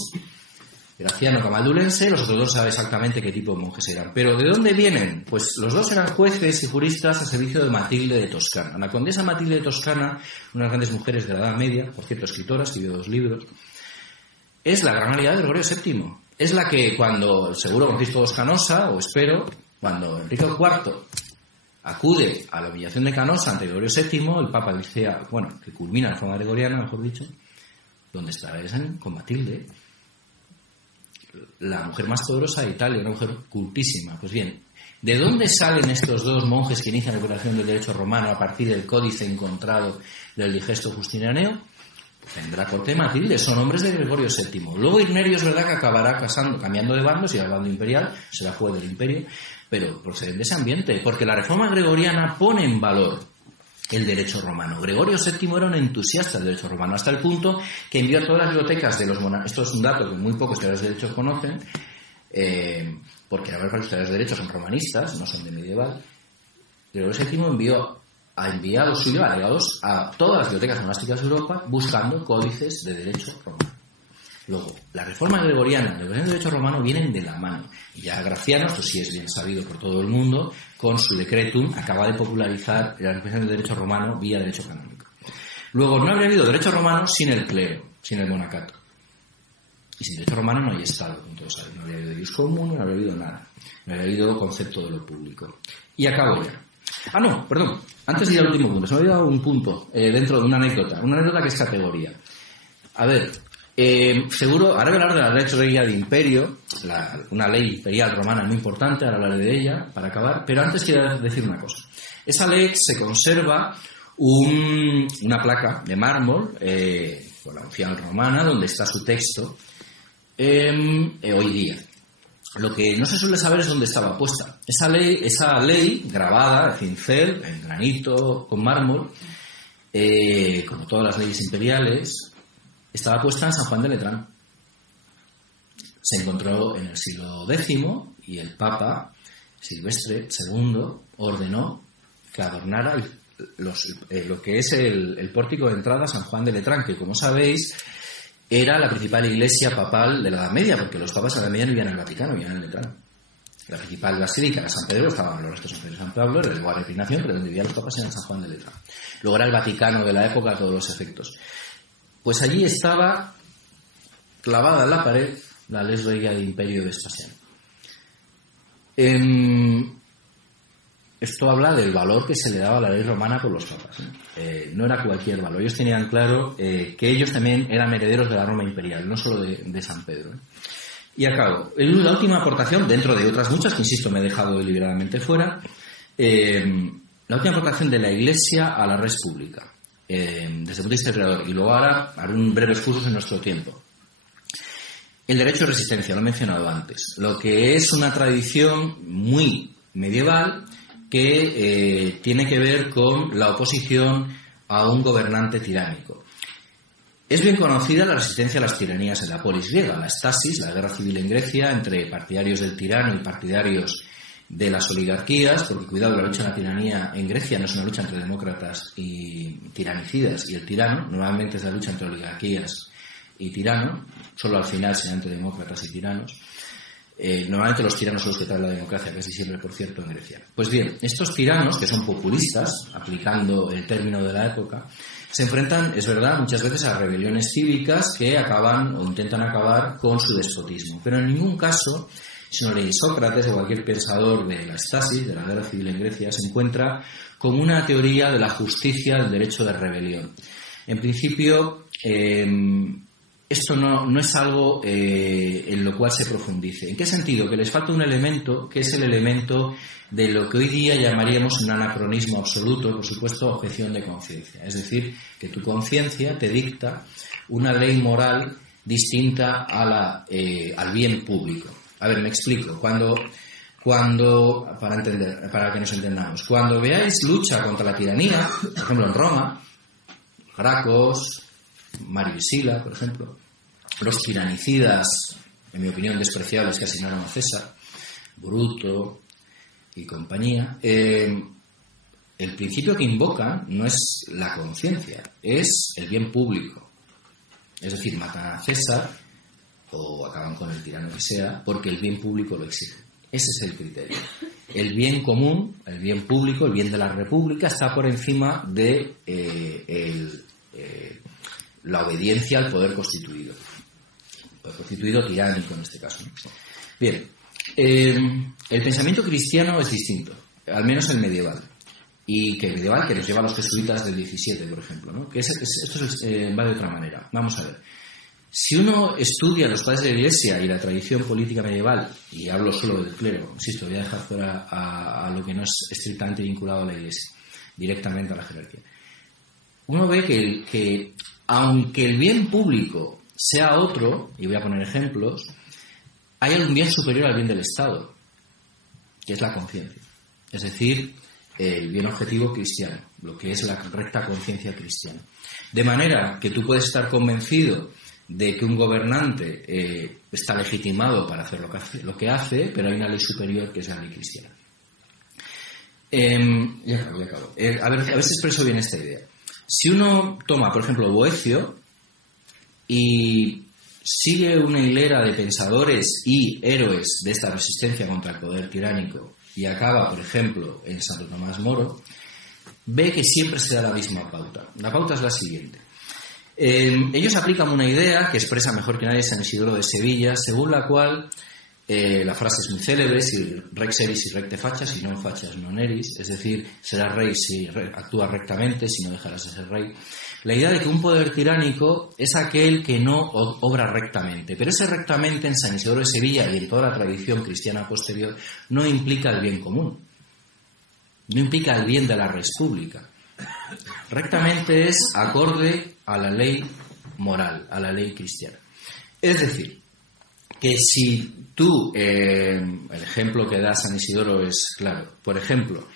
Graciano Camaldulense, los otros dos saben exactamente qué tipo de monjes eran. ¿Pero de dónde vienen? Pues los dos eran jueces y juristas al servicio de Matilde de Toscana. La condesa Matilde de Toscana, una de las grandes mujeres de la Edad Media, por cierto, escritora, escribió 2 libros, es la gran aliada de Gregorio VII. Es la que cuando, seguro conocéis todos Canosa, o espero, cuando Enrique IV acude a la humillación de Canosa ante Gregorio VII, el Papa dice, que culmina la reforma gregoriana, mejor dicho, donde está con Matilde, la mujer más poderosa de Italia, una mujer cultísima. Pues bien, ¿de dónde salen estos dos monjes que inician la operación del derecho romano a partir del códice encontrado del Digesto Justinianeo? En la corte de Matilde, son hombres de Gregorio VII. Luego Irnerio es verdad que acabará cambiando de bandos y al bando imperial, será juez del imperio, pero proceden de ese ambiente, porque la reforma gregoriana pone en valor el derecho romano. Gregorio VII era un entusiasta del derecho romano, hasta el punto que envió a todas las bibliotecas de los monasterios, esto es un dato que muy pocos historiadores de derecho conocen, porque la verdad los historiadores de derecho son romanistas, no son de medieval. Gregorio VII ha enviado suyos alegados a todas las bibliotecas monásticas de Europa buscando códices de derecho romano. Luego, la reforma gregoriana y el derecho romano vienen de la mano. Y ya Graciano, esto sí es bien sabido por todo el mundo, con su decretum acaba de popularizar la representación del derecho romano vía derecho canónico. Luego, no habría habido derecho romano sin el clero, sin el monacato. Y sin derecho romano no hay Estado, como todos saben. No habría habido ius commun, no habría habido nada. No habría habido concepto de lo público. Y acabo ya. Antes de ir al último punto, se me ha olvidado un punto dentro de una anécdota que es categoría. A ver, seguro, ahora voy a hablar de la ley regla de imperio, una ley imperial romana muy importante, ahora hablaré de ella para acabar, pero antes quiero decir una cosa. Esa ley se conserva una placa de mármol con la unción romana donde está su texto hoy día. Lo que no se suele saber es dónde estaba puesta. Esa ley grabada, de cincel, en granito, con mármol, como todas las leyes imperiales, estaba puesta en San Juan de Letrán. Se encontró en el siglo X y el Papa Silvestre II ordenó que adornara lo que es el pórtico de entrada a San Juan de Letrán, que como sabéis era la principal iglesia papal de la Edad Media, porque los papas de la Edad Media no vivían en el Vaticano, vivían en Letrán. La principal basílica era San Pedro, estaban los restos de San Pedro y San Pablo, era el lugar de peregrinación, pero donde vivían los papas era en San Juan de Letrán. Luego era el Vaticano de la época a todos los efectos. Pues allí estaba clavada en la pared la Lex Regia de Imperio de Vespasiano. Esto habla del valor que se le daba a la ley romana por los papas. No era cualquier valor. Ellos tenían claro que ellos también eran herederos de la Roma imperial, no solo de San Pedro. Y acabo. La última aportación, dentro de otras muchas, que insisto me he dejado deliberadamente fuera, la última aportación de la Iglesia a la res pública, desde el punto de vista del creador. Y luego ahora haré un breve excursus en nuestro tiempo. El derecho de resistencia, lo he mencionado antes. Lo que es una tradición muy medieval que tiene que ver con la oposición a un gobernante tiránico. Es bien conocida la resistencia a las tiranías en la polis griega, la estasis, la guerra civil en Grecia, entre partidarios del tirano y partidarios de las oligarquías, porque cuidado, la lucha de la tiranía en Grecia no es una lucha entre demócratas y tiranicidas y el tirano, normalmente es la lucha entre oligarquías y tirano, solo al final será entre demócratas y tiranos. Normalmente los tiranos son los que traen la democracia, casi siempre, por cierto, en Grecia. Pues bien, estos tiranos, que son populistas, aplicando el término de la época, se enfrentan, es verdad, muchas veces a rebeliones cívicas que acaban o intentan acabar con su despotismo. Pero en ningún caso, si uno lee Sócrates o cualquier pensador de la estasis, de la guerra civil en Grecia, se encuentra con una teoría de la justicia del derecho de rebelión. En principio, esto no es algo en lo cual se profundice. ¿En qué sentido? Que les falta un elemento, que es el elemento de lo que hoy día llamaríamos un anacronismo absoluto, por supuesto, objeción de conciencia. Es decir, que tu conciencia te dicta una ley moral distinta a al bien público. A ver, me explico. Cuando para que nos entendamos, cuando veáis lucha contra la tiranía, por ejemplo en Roma, Gracos, Mario y Sila, por ejemplo, los tiranicidas, en mi opinión, despreciables que asignaron a César, Bruto y compañía, el principio que invocan no es la conciencia, es el bien público. Es decir, matan a César o acaban con el tirano que sea porque el bien público lo exige. Ese es el criterio. El bien común, el bien público, el bien de la república está por encima de la obediencia al poder constituido. Poder constituido tiránico en este caso, ¿no? Bien, el pensamiento cristiano es distinto, al menos el medieval. Y que el medieval que nos lleva a los jesuitas del 17, por ejemplo, ¿no? Esto va de otra manera. Vamos a ver. Si uno estudia los padres de la Iglesia y la tradición política medieval, y hablo solo del clero, insisto, voy a dejar fuera a lo que no es estrictamente vinculado a la Iglesia, directamente a la jerarquía, uno ve que aunque el bien público sea otro, y voy a poner ejemplos, hay algún bien superior al bien del Estado, que es la conciencia. Es decir, el bien objetivo cristiano, lo que es la recta conciencia cristiana. De manera que tú puedes estar convencido de que un gobernante está legitimado para hacer lo que hace, pero hay una ley superior que es la ley cristiana. Ya acabo. A ver si expreso bien esta idea. Si uno toma, por ejemplo, Boecio y sigue una hilera de pensadores y héroes de esta resistencia contra el poder tiránico y acaba, por ejemplo, en Santo Tomás Moro, ve que siempre se da la misma pauta. La pauta es la siguiente. Ellos aplican una idea que expresa mejor que nadie San Isidoro de Sevilla, según la cual la frase es muy célebre: si rex eris y recte facas, si non facas non eris, es decir, serás rey si actúas rectamente, si no dejarás de ser rey. La idea de que un poder tiránico es aquel que no obra rectamente, pero ese rectamente en San Isidoro de Sevilla y en toda la tradición cristiana posterior no implica el bien común, no implica el bien de la res pública. Rectamente es acorde a la ley moral, a la ley cristiana. Es decir, que si tú, el ejemplo que da San Isidoro es claro, por ejemplo,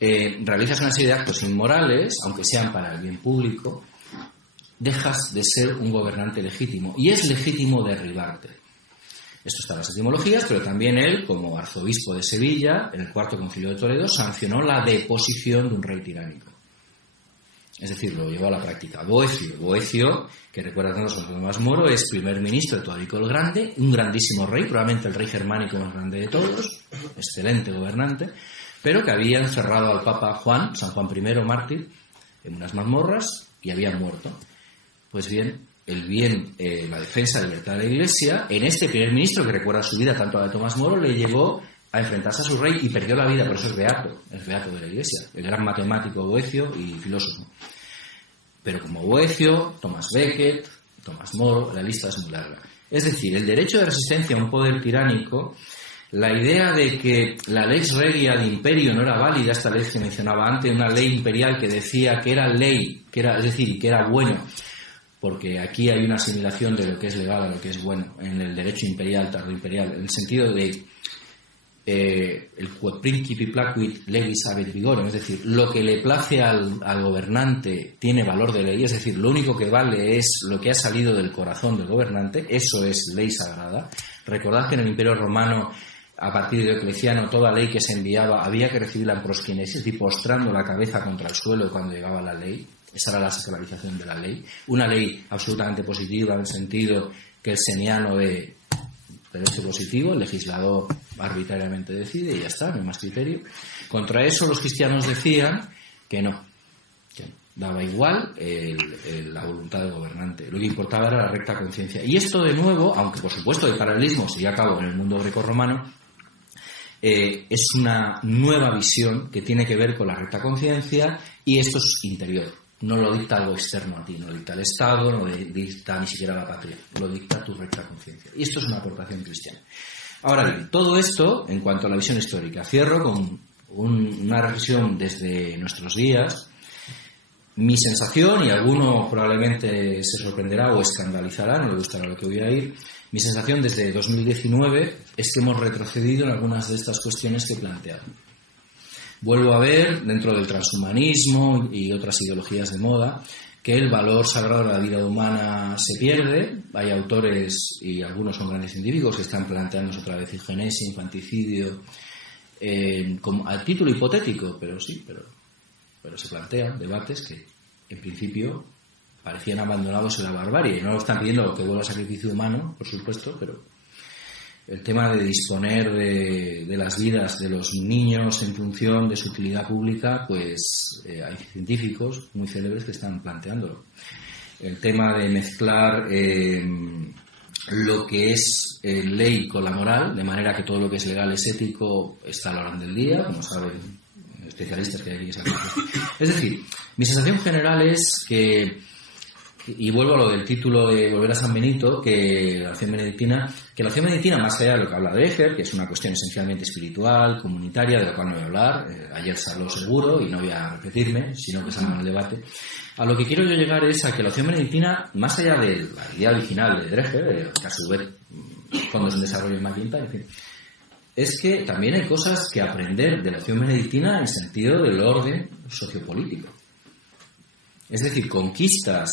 realizas una serie de actos inmorales, aunque sean para el bien público, dejas de ser un gobernante legítimo, y es legítimo derribarte. Esto está en las etimologías, pero también él, como arzobispo de Sevilla, en el Cuarto Concilio de Toledo, sancionó la deposición de un rey tiránico. Es decir, lo llevó a la práctica. Boecio, que recuerda tanto a Santo Tomás Moro, es primer ministro de Teodorico el Grande, un grandísimo rey, probablemente el rey germánico más grande de todos, excelente gobernante, pero que había encerrado al Papa San Juan I, mártir, en unas mazmorras y había muerto. Pues bien, la defensa de la libertad de la Iglesia, en este primer ministro que recuerda su vida tanto a la de Tomás Moro, le llevó a enfrentarse a su rey y perdió la vida, por eso es beato de la Iglesia, el gran matemático Boecio y filósofo. Pero como Boecio, Tomás Becket, Tomás Moro, la lista es muy larga. Es decir, el derecho de resistencia a un poder tiránico, la idea de que la lex regia de imperio no era válida, esta ley que mencionaba antes, una ley imperial que decía que era ley, es decir, que era bueno, porque aquí hay una asimilación de lo que es legal a lo que es bueno en el derecho imperial, tardoimperial, en el sentido de el quod principi placuit legis habet vigorem, es decir, lo que le place al gobernante tiene valor de ley, es decir, lo único que vale es lo que ha salido del corazón del gobernante, eso es ley sagrada. Recordad que en el Imperio Romano, a partir de Diocleciano, toda ley que se enviaba había que recibirla en prosquinesis, es decir, postrando la cabeza contra el suelo cuando llegaba la ley. Esa era la sacralización de la ley. Una ley absolutamente positiva en el sentido que el seniano de derecho positivo, el legislador arbitrariamente decide y ya está, no hay más criterio. Contra eso los cristianos decían que no. Daba igual la voluntad del gobernante. Lo que importaba era la recta conciencia. Y esto, de nuevo, aunque por supuesto el paralelismo se lleva a cabo en el mundo grecorromano, es una nueva visión que tiene que ver con la recta conciencia, y esto es interior. No lo dicta algo externo a ti, no lo dicta el Estado, no lo dicta ni siquiera la patria, lo dicta tu recta conciencia. Y esto es una aportación cristiana. Ahora bien, todo esto en cuanto a la visión histórica. Cierro con una reflexión desde nuestros días. Mi sensación, y alguno probablemente se sorprenderá o escandalizará, no le gustará lo que voy a ir, mi sensación desde 2019 es que hemos retrocedido en algunas de estas cuestiones que he planteado. Vuelvo a ver, dentro del transhumanismo y otras ideologías de moda, que el valor sagrado de la vida humana se pierde. Hay autores, y algunos son grandes científicos, que están planteando otra vez eugenesia, infanticidio, a título hipotético, pero sí, pero se plantean debates que en principio parecían abandonados en la barbarie. No están pidiendo que vuelva al sacrificio humano, por supuesto, pero el tema de disponer de las vidas de los niños en función de su utilidad pública, pues hay científicos muy célebres que están planteándolo. El tema de mezclar lo que es ley con la moral, de manera que todo lo que es legal es ético, está a la orden del día, como saben especialistas que hay aquí. Es decir, mi sensación general es que, y vuelvo a lo del título de Volver a San Benito, que la acción benedictina, más allá de lo que habla Dreher, que es una cuestión esencialmente espiritual, comunitaria, de la cual no voy a hablar, ayer se habló seguro y no voy a repetirme, sino que salga en el debate. A lo que quiero yo llegar es a que la acción benedictina, más allá de la idea original de Dreher, que a su vez cuando es un desarrollo en McIntyre, en fin, es que también hay cosas que aprender de la acción benedictina en el sentido del orden sociopolítico. Es decir, conquistas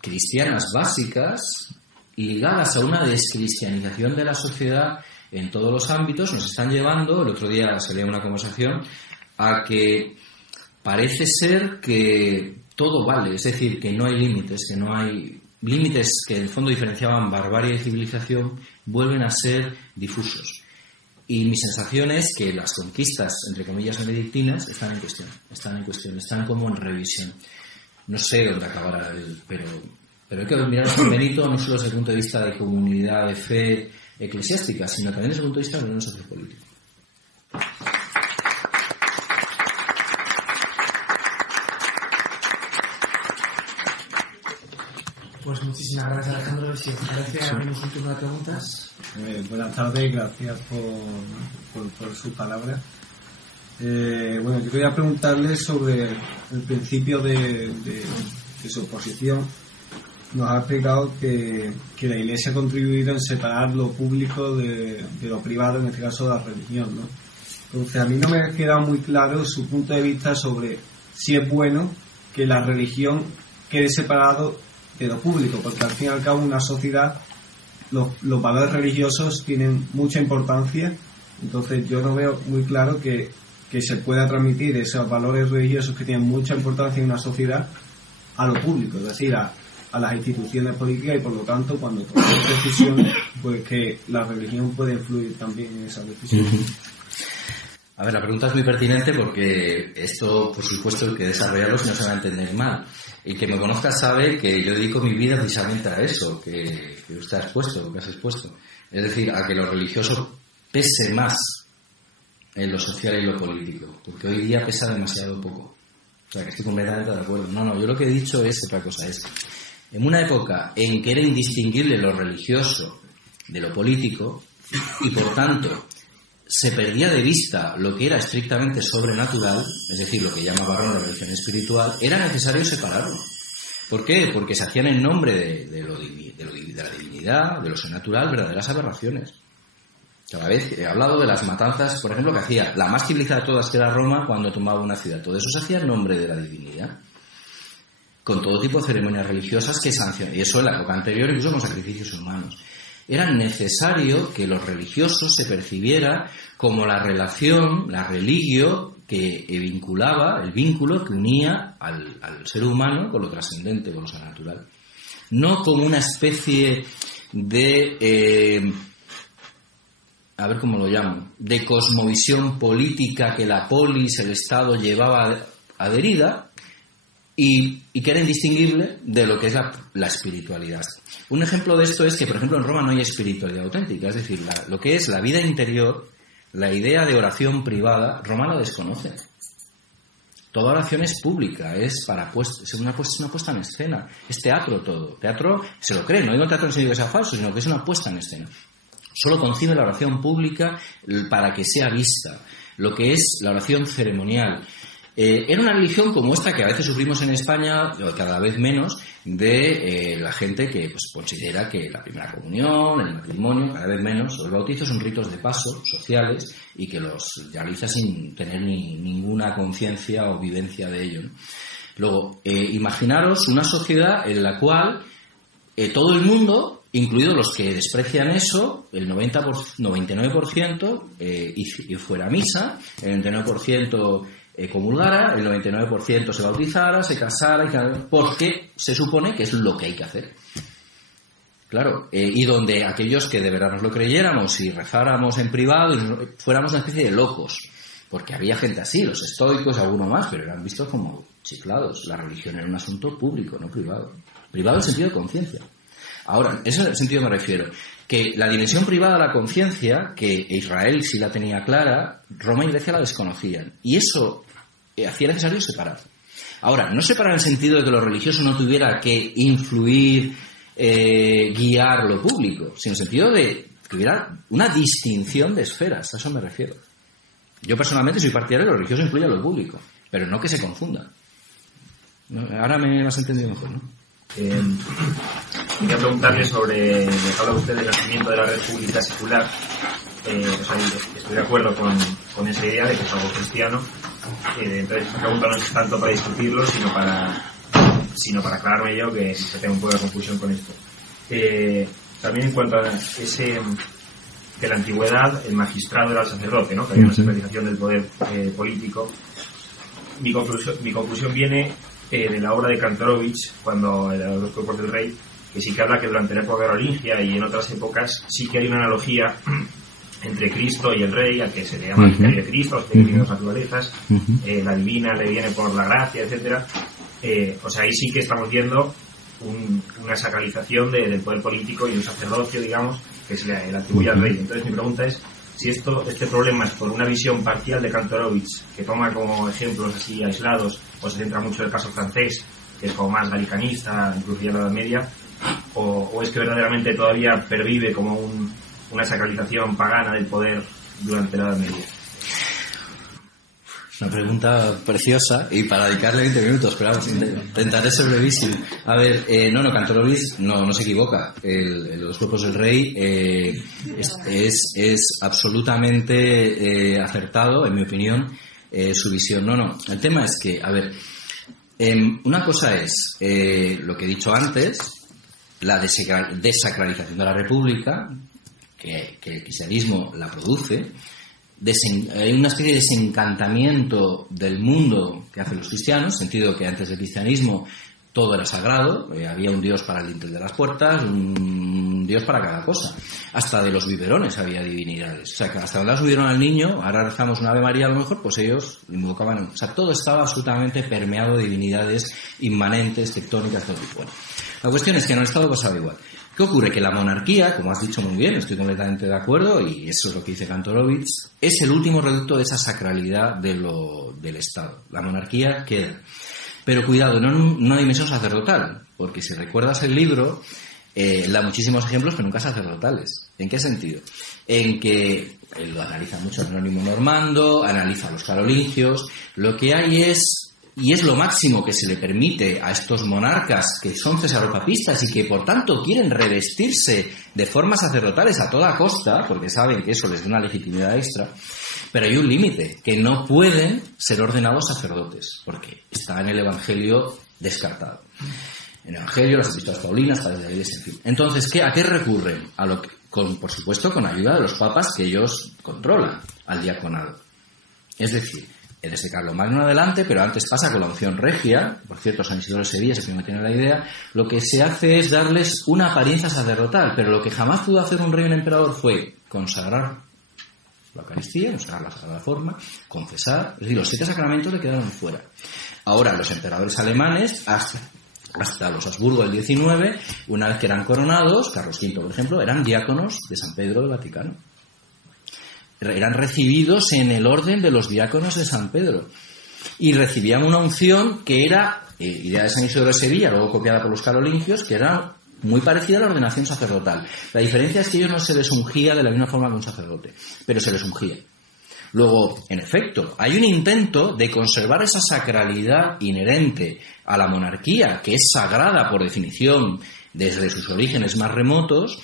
cristianas básicas ligadas a una descristianización de la sociedad en todos los ámbitos nos están llevando, el otro día salía una conversación, a que parece ser que todo vale, es decir, que no hay límites, que no hay límites que en el fondo diferenciaban barbarie y civilización, vuelven a ser difusos. Y mi sensación es que las conquistas, entre comillas, benedictinas, están en cuestión, están como en revisión. No sé dónde acabará pero hay que mirar a San Benito no solo desde el punto de vista de comunidad de fe eclesiástica, sino también desde el punto de vista de la unión sociopolítica. Pues muchísimas gracias, Alejandro. Si os parece, abrimos un turno de preguntas. Buenas tardes, gracias por sus palabras. Bueno, yo quería preguntarle sobre el principio de su oposición. Nos ha explicado que la Iglesia ha contribuido en separar lo público de lo privado, en este caso la religión, ¿no? Entonces, a mí no me ha quedado muy claro su punto de vista sobre si es bueno que la religión quede separado de lo público, porque al fin y al cabo una sociedad, los valores religiosos tienen mucha importancia. Entonces yo no veo muy claro que se pueda transmitir esos valores religiosos que tienen mucha importancia en una sociedad a lo público, es decir, a las instituciones políticas, y por lo tanto cuando tomamos decisiones, pues que la religión puede influir también en esas decisiones. A ver, la pregunta es muy pertinente porque esto, por supuesto, el que desarrollarlo no se va a entender mal. El que me conozca sabe que yo dedico mi vida precisamente a eso que usted ha expuesto, lo que has expuesto. Es decir, a que lo religioso pese más en lo social y lo político, porque hoy día pesa demasiado poco. O sea, que estoy completamente de acuerdo. No, yo lo que he dicho es otra cosa. Es, en una época en que era indistinguible lo religioso de lo político, y por tanto se perdía de vista lo que era estrictamente sobrenatural, es decir, lo que llama Barrón la religión espiritual, era necesario separarlo. ¿Por qué? Porque se hacían en nombre de la divinidad, de lo sobrenatural, verdaderas aberraciones. Cada vez he hablado de las matanzas, por ejemplo, que hacía la más civilizada de todas, que era Roma, cuando tomaba una ciudad. Todo eso se hacía en nombre de la divinidad, con todo tipo de ceremonias religiosas que sancionaban. Y eso en la época anterior, incluso con sacrificios humanos. Era necesario que los religiosos se percibiera como la relación, la religio que vinculaba, el vínculo que unía al ser humano con lo trascendente, con lo sobrenatural. No como una especie de a ver cómo lo llamo, de cosmovisión política que la polis, el Estado, llevaba adherida y que era indistinguible de lo que es la espiritualidad. Un ejemplo de esto es que, por ejemplo, en Roma no hay espiritualidad auténtica, es decir, lo que es la vida interior, la idea de oración privada, Roma la desconoce. Toda oración es pública, es una puesta en escena, es teatro todo. Teatro se lo cree, no digo teatro en el sentido que sea falso, sino que es una puesta en escena. Solo concibe la oración pública para que sea vista, lo que es la oración ceremonial. Era una religión como esta que a veces sufrimos en España, cada vez menos, de la gente que pues, considera que la primera comunión, el matrimonio, cada vez menos, los bautizos son ritos de paso sociales y que los realiza sin tener ninguna conciencia o vivencia de ello, ¿no? Luego, imaginaros una sociedad en la cual todo el mundo, incluidos los que desprecian eso, el 99% y fuera a misa, el 99% comulgara, el 99% se bautizara, se casara, porque se supone que es lo que hay que hacer. Claro, y donde aquellos que de verdad nos lo creyéramos y rezáramos en privado y fuéramos una especie de locos, porque había gente así, los estoicos, alguno más, pero eran vistos como chiflados. La religión era un asunto público, no privado. Privado en el sentido de conciencia. Ahora, en ese sentido me refiero, que la dimensión privada de la conciencia, que Israel sí la tenía clara, Roma y Grecia la desconocían. Y eso hacía necesario separar. Ahora, no separar en el sentido de que lo religioso no tuviera que influir, guiar lo público, sino en el sentido de que hubiera una distinción de esferas, a eso me refiero. Yo personalmente soy partidario de que lo religioso influye a lo público, pero no que se confunda. Ahora me has entendido mejor, ¿no? Quería preguntarle sobre lo que habla usted del nacimiento de la república secular. Estoy de acuerdo con esa idea de que es algo cristiano. Entonces esta pregunta no es tanto para discutirlo, sino para aclararme yo que tengo un poco de confusión con esto. También en cuanto a ese que en la antigüedad el magistrado era el sacerdote, ¿no? Que había una centralización del poder político. Mi conclusión viene de la obra de Kantorovich, cuando los cuerpos del rey, que sí que habla que durante la época carolingia y en otras épocas sí que hay una analogía entre Cristo y el rey, al que se le llama el de Cristo, los que tienen dos naturalezas, la divina le viene por la gracia, etcétera. O sea, ahí sí que estamos viendo una sacralización del poder político y un sacerdocio, digamos, que se le atribuye al rey. Entonces mi pregunta es si este problema es por una visión parcial de Kantorovich, que toma como ejemplos así aislados, o se centra mucho en el caso francés, que es como más galicanista, incluso ya en la Edad Media, o es que verdaderamente todavía pervive como una sacralización pagana del poder durante la Edad Media. Una pregunta preciosa y para dedicarle 20 minutos, pero vamos, intentaré ser brevísimo. A ver, Kantorovich no se equivoca. Los cuerpos del rey es absolutamente acertado, en mi opinión, su visión. El tema es que, a ver, una cosa es lo que he dicho antes, la desacralización de la República, que el cristianismo la produce. Hay una especie de desencantamiento del mundo que hacen los cristianos, en el sentido que antes del cristianismo todo era sagrado, había un dios para el dintel de las puertas, un dios para cada cosa. Hasta de los biberones había divinidades. O sea, que hasta donde subieron al niño, ahora rezamos una Ave María a lo mejor, pues ellos invocaban. O sea, todo estaba absolutamente permeado de divinidades inmanentes, tectónicas, todo tipo. Bueno, la cuestión es que en el Estado pasaba igual. ¿Qué ocurre? Que la monarquía, como has dicho muy bien, estoy completamente de acuerdo, y eso es lo que dice Kantorovich, es el último reducto de esa sacralidad del Estado. La monarquía queda. Pero cuidado, no en una dimensión sacerdotal, porque si recuerdas el libro, da muchísimos ejemplos que nunca sacerdotales. ¿En qué sentido? En que lo analiza mucho el Jerónimo Normando, analiza a los carolingios, lo que hay es... Y es lo máximo que se le permite a estos monarcas que son cesaropapistas y que por tanto quieren revestirse de formas sacerdotales a toda costa, porque saben que eso les da una legitimidad extra, pero hay un límite, que no pueden ser ordenados sacerdotes, porque está en el Evangelio descartado. En el Evangelio, las epístolas paulinas, padres de la Iglesia, en fin. Entonces, ¿a qué recurren? Por supuesto, con ayuda de los papas que ellos controlan, al diaconado. Es decir, desde Carlomagno adelante, pero antes pasa con la unción regia, por cierto, San Isidoro de Sevilla, si me tiene la idea, lo que se hace es darles una apariencia sacerdotal, pero lo que jamás pudo hacer un rey o un emperador fue consagrar la Eucaristía, usar la Sagrada Forma, confesar, es decir, los 7 sacramentos le quedaron fuera. Ahora, los emperadores alemanes, hasta los Habsburgo del 19, una vez que eran coronados, Carlos V, por ejemplo, eran diáconos de San Pedro del Vaticano. Eran recibidos en el orden de los diáconos de San Pedro. Y recibían una unción que era, idea de San Isidoro de Sevilla, luego copiada por los carolingios, que era muy parecida a la ordenación sacerdotal. La diferencia es que ellos no se les ungía de la misma forma que un sacerdote, pero se les ungía. Luego, en efecto, hay un intento de conservar esa sacralidad inherente a la monarquía, que es sagrada por definición desde sus orígenes más remotos.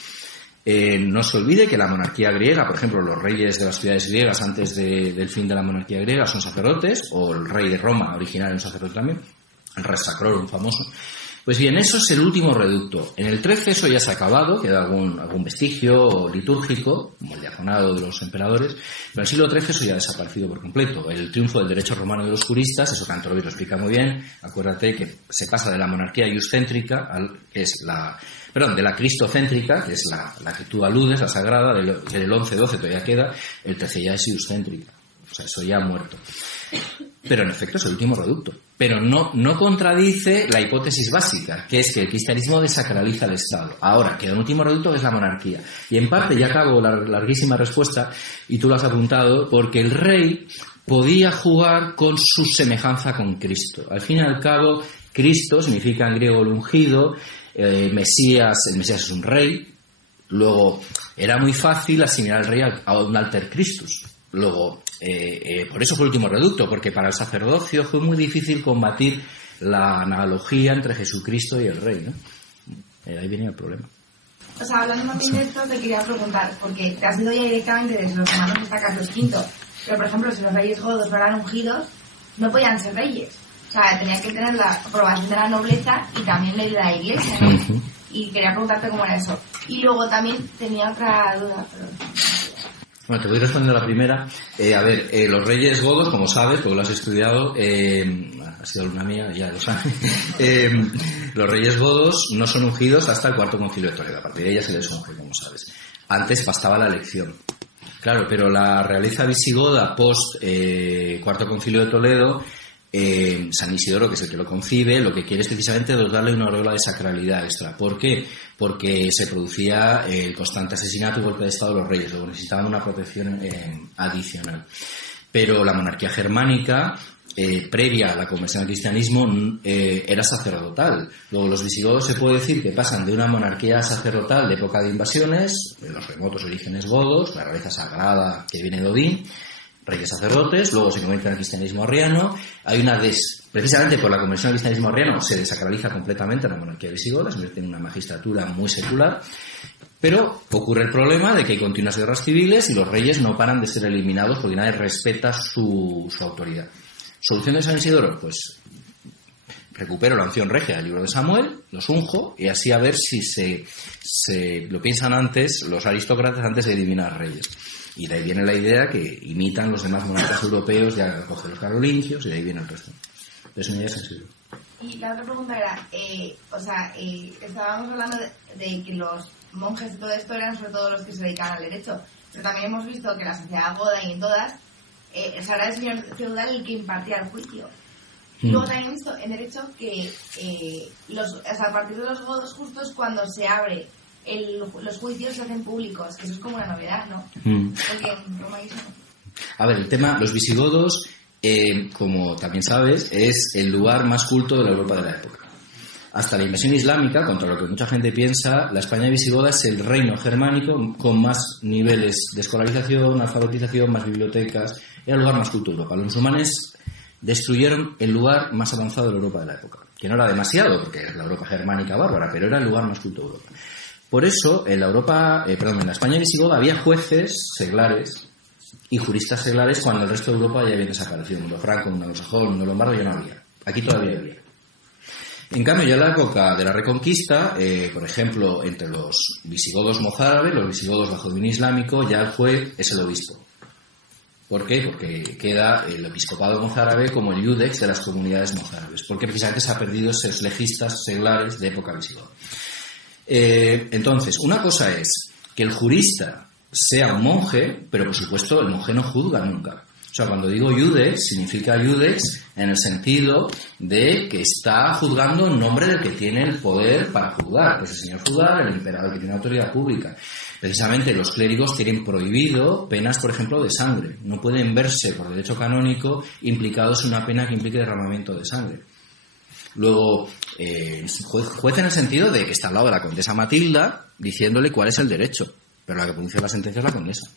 No se olvide que la monarquía griega, por ejemplo, los reyes de las ciudades griegas antes del fin de la monarquía griega son sacerdotes, o el rey de Roma original es un sacerdote también, el Rex Sacrorum famoso. Pues bien, eso es el último reducto. En el 13 eso ya se ha acabado, queda algún vestigio litúrgico, como el diaconado de los emperadores, pero en el siglo XIII eso ya ha desaparecido por completo. El triunfo del derecho romano de los juristas, eso Cantorovio lo explica muy bien, acuérdate que se pasa de la monarquía iuscéntrica, que es de la cristocéntrica, que es la que tú aludes, la sagrada, del 11-12 todavía queda, el 13 ya es iuscéntrica, o sea, eso ya ha muerto. Pero en efecto es el último reducto. Pero no contradice la hipótesis básica, que es que el cristianismo desacraliza el Estado. Ahora, queda un último reducto que es la monarquía. Y en parte, ya acabo la larguísima respuesta, y tú lo has apuntado, porque el rey podía jugar con su semejanza con Cristo. Al fin y al cabo, Cristo significa en griego el ungido, el Mesías es un rey. Luego, era muy fácil asimilar al rey a un alter Christus. Luego, por eso fue el último reducto, porque para el sacerdocio fue muy difícil combatir la analogía entre Jesucristo y el rey, ¿no? Ahí viene el problema. O sea, hablando más bien de esto, te quería preguntar, porque te has ido ya directamente desde los romanos hasta Carlos V, pero por ejemplo, si los reyes godos no eran ungidos, no podían ser reyes. O sea, tenían que tener la aprobación de la nobleza y también la de la iglesia, ¿no? Uh-huh. Y quería preguntarte cómo era eso. Y luego también tenía otra duda, perdón. Bueno, te voy respondiendo a la primera. Los reyes godos, como sabes, porque lo has estudiado, ha sido alumna mía, ya lo sabes. Los reyes godos no son ungidos hasta el Cuarto Concilio de Toledo. A partir de ella se les unge, como sabes. Antes bastaba la elección. Claro, pero la realeza visigoda post Cuarto Concilio de Toledo, San Isidoro, que es el que lo concibe, lo que quiere es precisamente darle una aureola de sacralidad extra. ¿Por qué? Porque se producía el constante asesinato y golpe de estado de los reyes, luego necesitaban una protección adicional. Pero la monarquía germánica, previa a la conversión al cristianismo, era sacerdotal. Luego los visigodos se puede decir que pasan de una monarquía sacerdotal de época de invasiones, de los remotos orígenes godos, la realeza sagrada que viene de Odín, reyes sacerdotes, luego se convierte en el cristianismo arriano. Hay precisamente por la conversión al cristianismo arriano se desacraliza completamente la monarquía visigoda, se convierte en una magistratura muy secular, pero ocurre el problema de que hay continuas guerras civiles y los reyes no paran de ser eliminados porque nadie respeta su autoridad. ¿Solución de San Isidoro? Pues recupero la unción regia del libro de Samuel, los unjo y así a ver si se lo piensan antes los aristócratas antes de eliminar reyes. Y de ahí viene la idea que imitan los demás monarcas europeos, ya cogen los carolingios y de ahí viene el resto. Eso me es sencillo. Y la otra pregunta era, estábamos hablando de que los monjes de todo esto eran sobre todo los que se dedicaban al derecho, pero también hemos visto que en la sociedad goda y en todas, era el señor feudal el que impartía el juicio. Y luego también he visto en derecho que a partir de los godos justos cuando se abre los juicios se hacen públicos, que eso es como una novedad, ¿no? Porque en Roma hizo... A ver, el tema, los visigodos, como también sabes, es el lugar más culto de la Europa de la época. Hasta la invasión islámica, contra lo que mucha gente piensa, la España visigoda es el reino germánico con más niveles de escolarización, alfabetización, más bibliotecas, era el lugar más culto de Europa. Los musulmanes destruyeron el lugar más avanzado de la Europa de la época, que no era demasiado, porque es la Europa germánica bárbara, pero era el lugar más culto de Europa. Por eso, en la España visigoda había jueces seglares y juristas seglares cuando el resto de Europa ya había desaparecido. El mundo franco, el mundo anglosajón, el mundo lombardo ya no había. Aquí todavía había. En cambio, ya en la época de la Reconquista, por ejemplo, entre los visigodos mozárabes, los visigodos bajo dominio islámico, ya el juez es el obispo. ¿Por qué? Porque queda el episcopado mozárabe como el iudex de las comunidades mozárabes, porque precisamente se ha perdido esos legistas seglares de época visigoda. Entonces, una cosa es que el jurista sea un monje, pero por supuesto el monje no juzga nunca. O sea, cuando digo iudex, significa iudex en el sentido de que está juzgando en nombre del que tiene el poder para juzgar, pues el señor feudal, el emperador, que tiene autoridad pública. Precisamente los clérigos tienen prohibido penas, por ejemplo, de sangre. No pueden verse, por derecho canónico, implicados en una pena que implique derramamiento de sangre. Luego, juez en el sentido de que está al lado de la condesa Matilda diciéndole cuál es el derecho, pero la que pronuncia la sentencia es la condesa.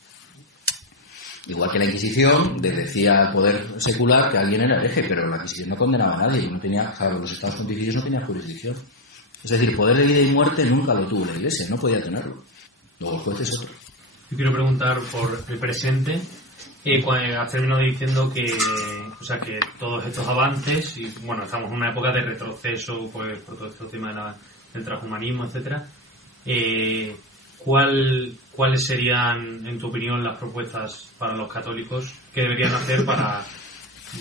Igual que la Inquisición decía al poder secular que alguien era hereje, pero la Inquisición no condenaba a nadie, no tenía, claro, los estados pontificios no tenían jurisdicción. Es decir, poder de vida y muerte nunca lo tuvo la Iglesia, no podía tenerlo. Luego el juez es otro. Yo quiero preguntar por el presente. Has terminado diciendo que, o sea, que todos estos avances, y bueno, estamos en una época de retroceso pues, por todo este tema del transhumanismo, etcétera. ¿Cuáles serían, en tu opinión, las propuestas para los católicos que deberían hacer para,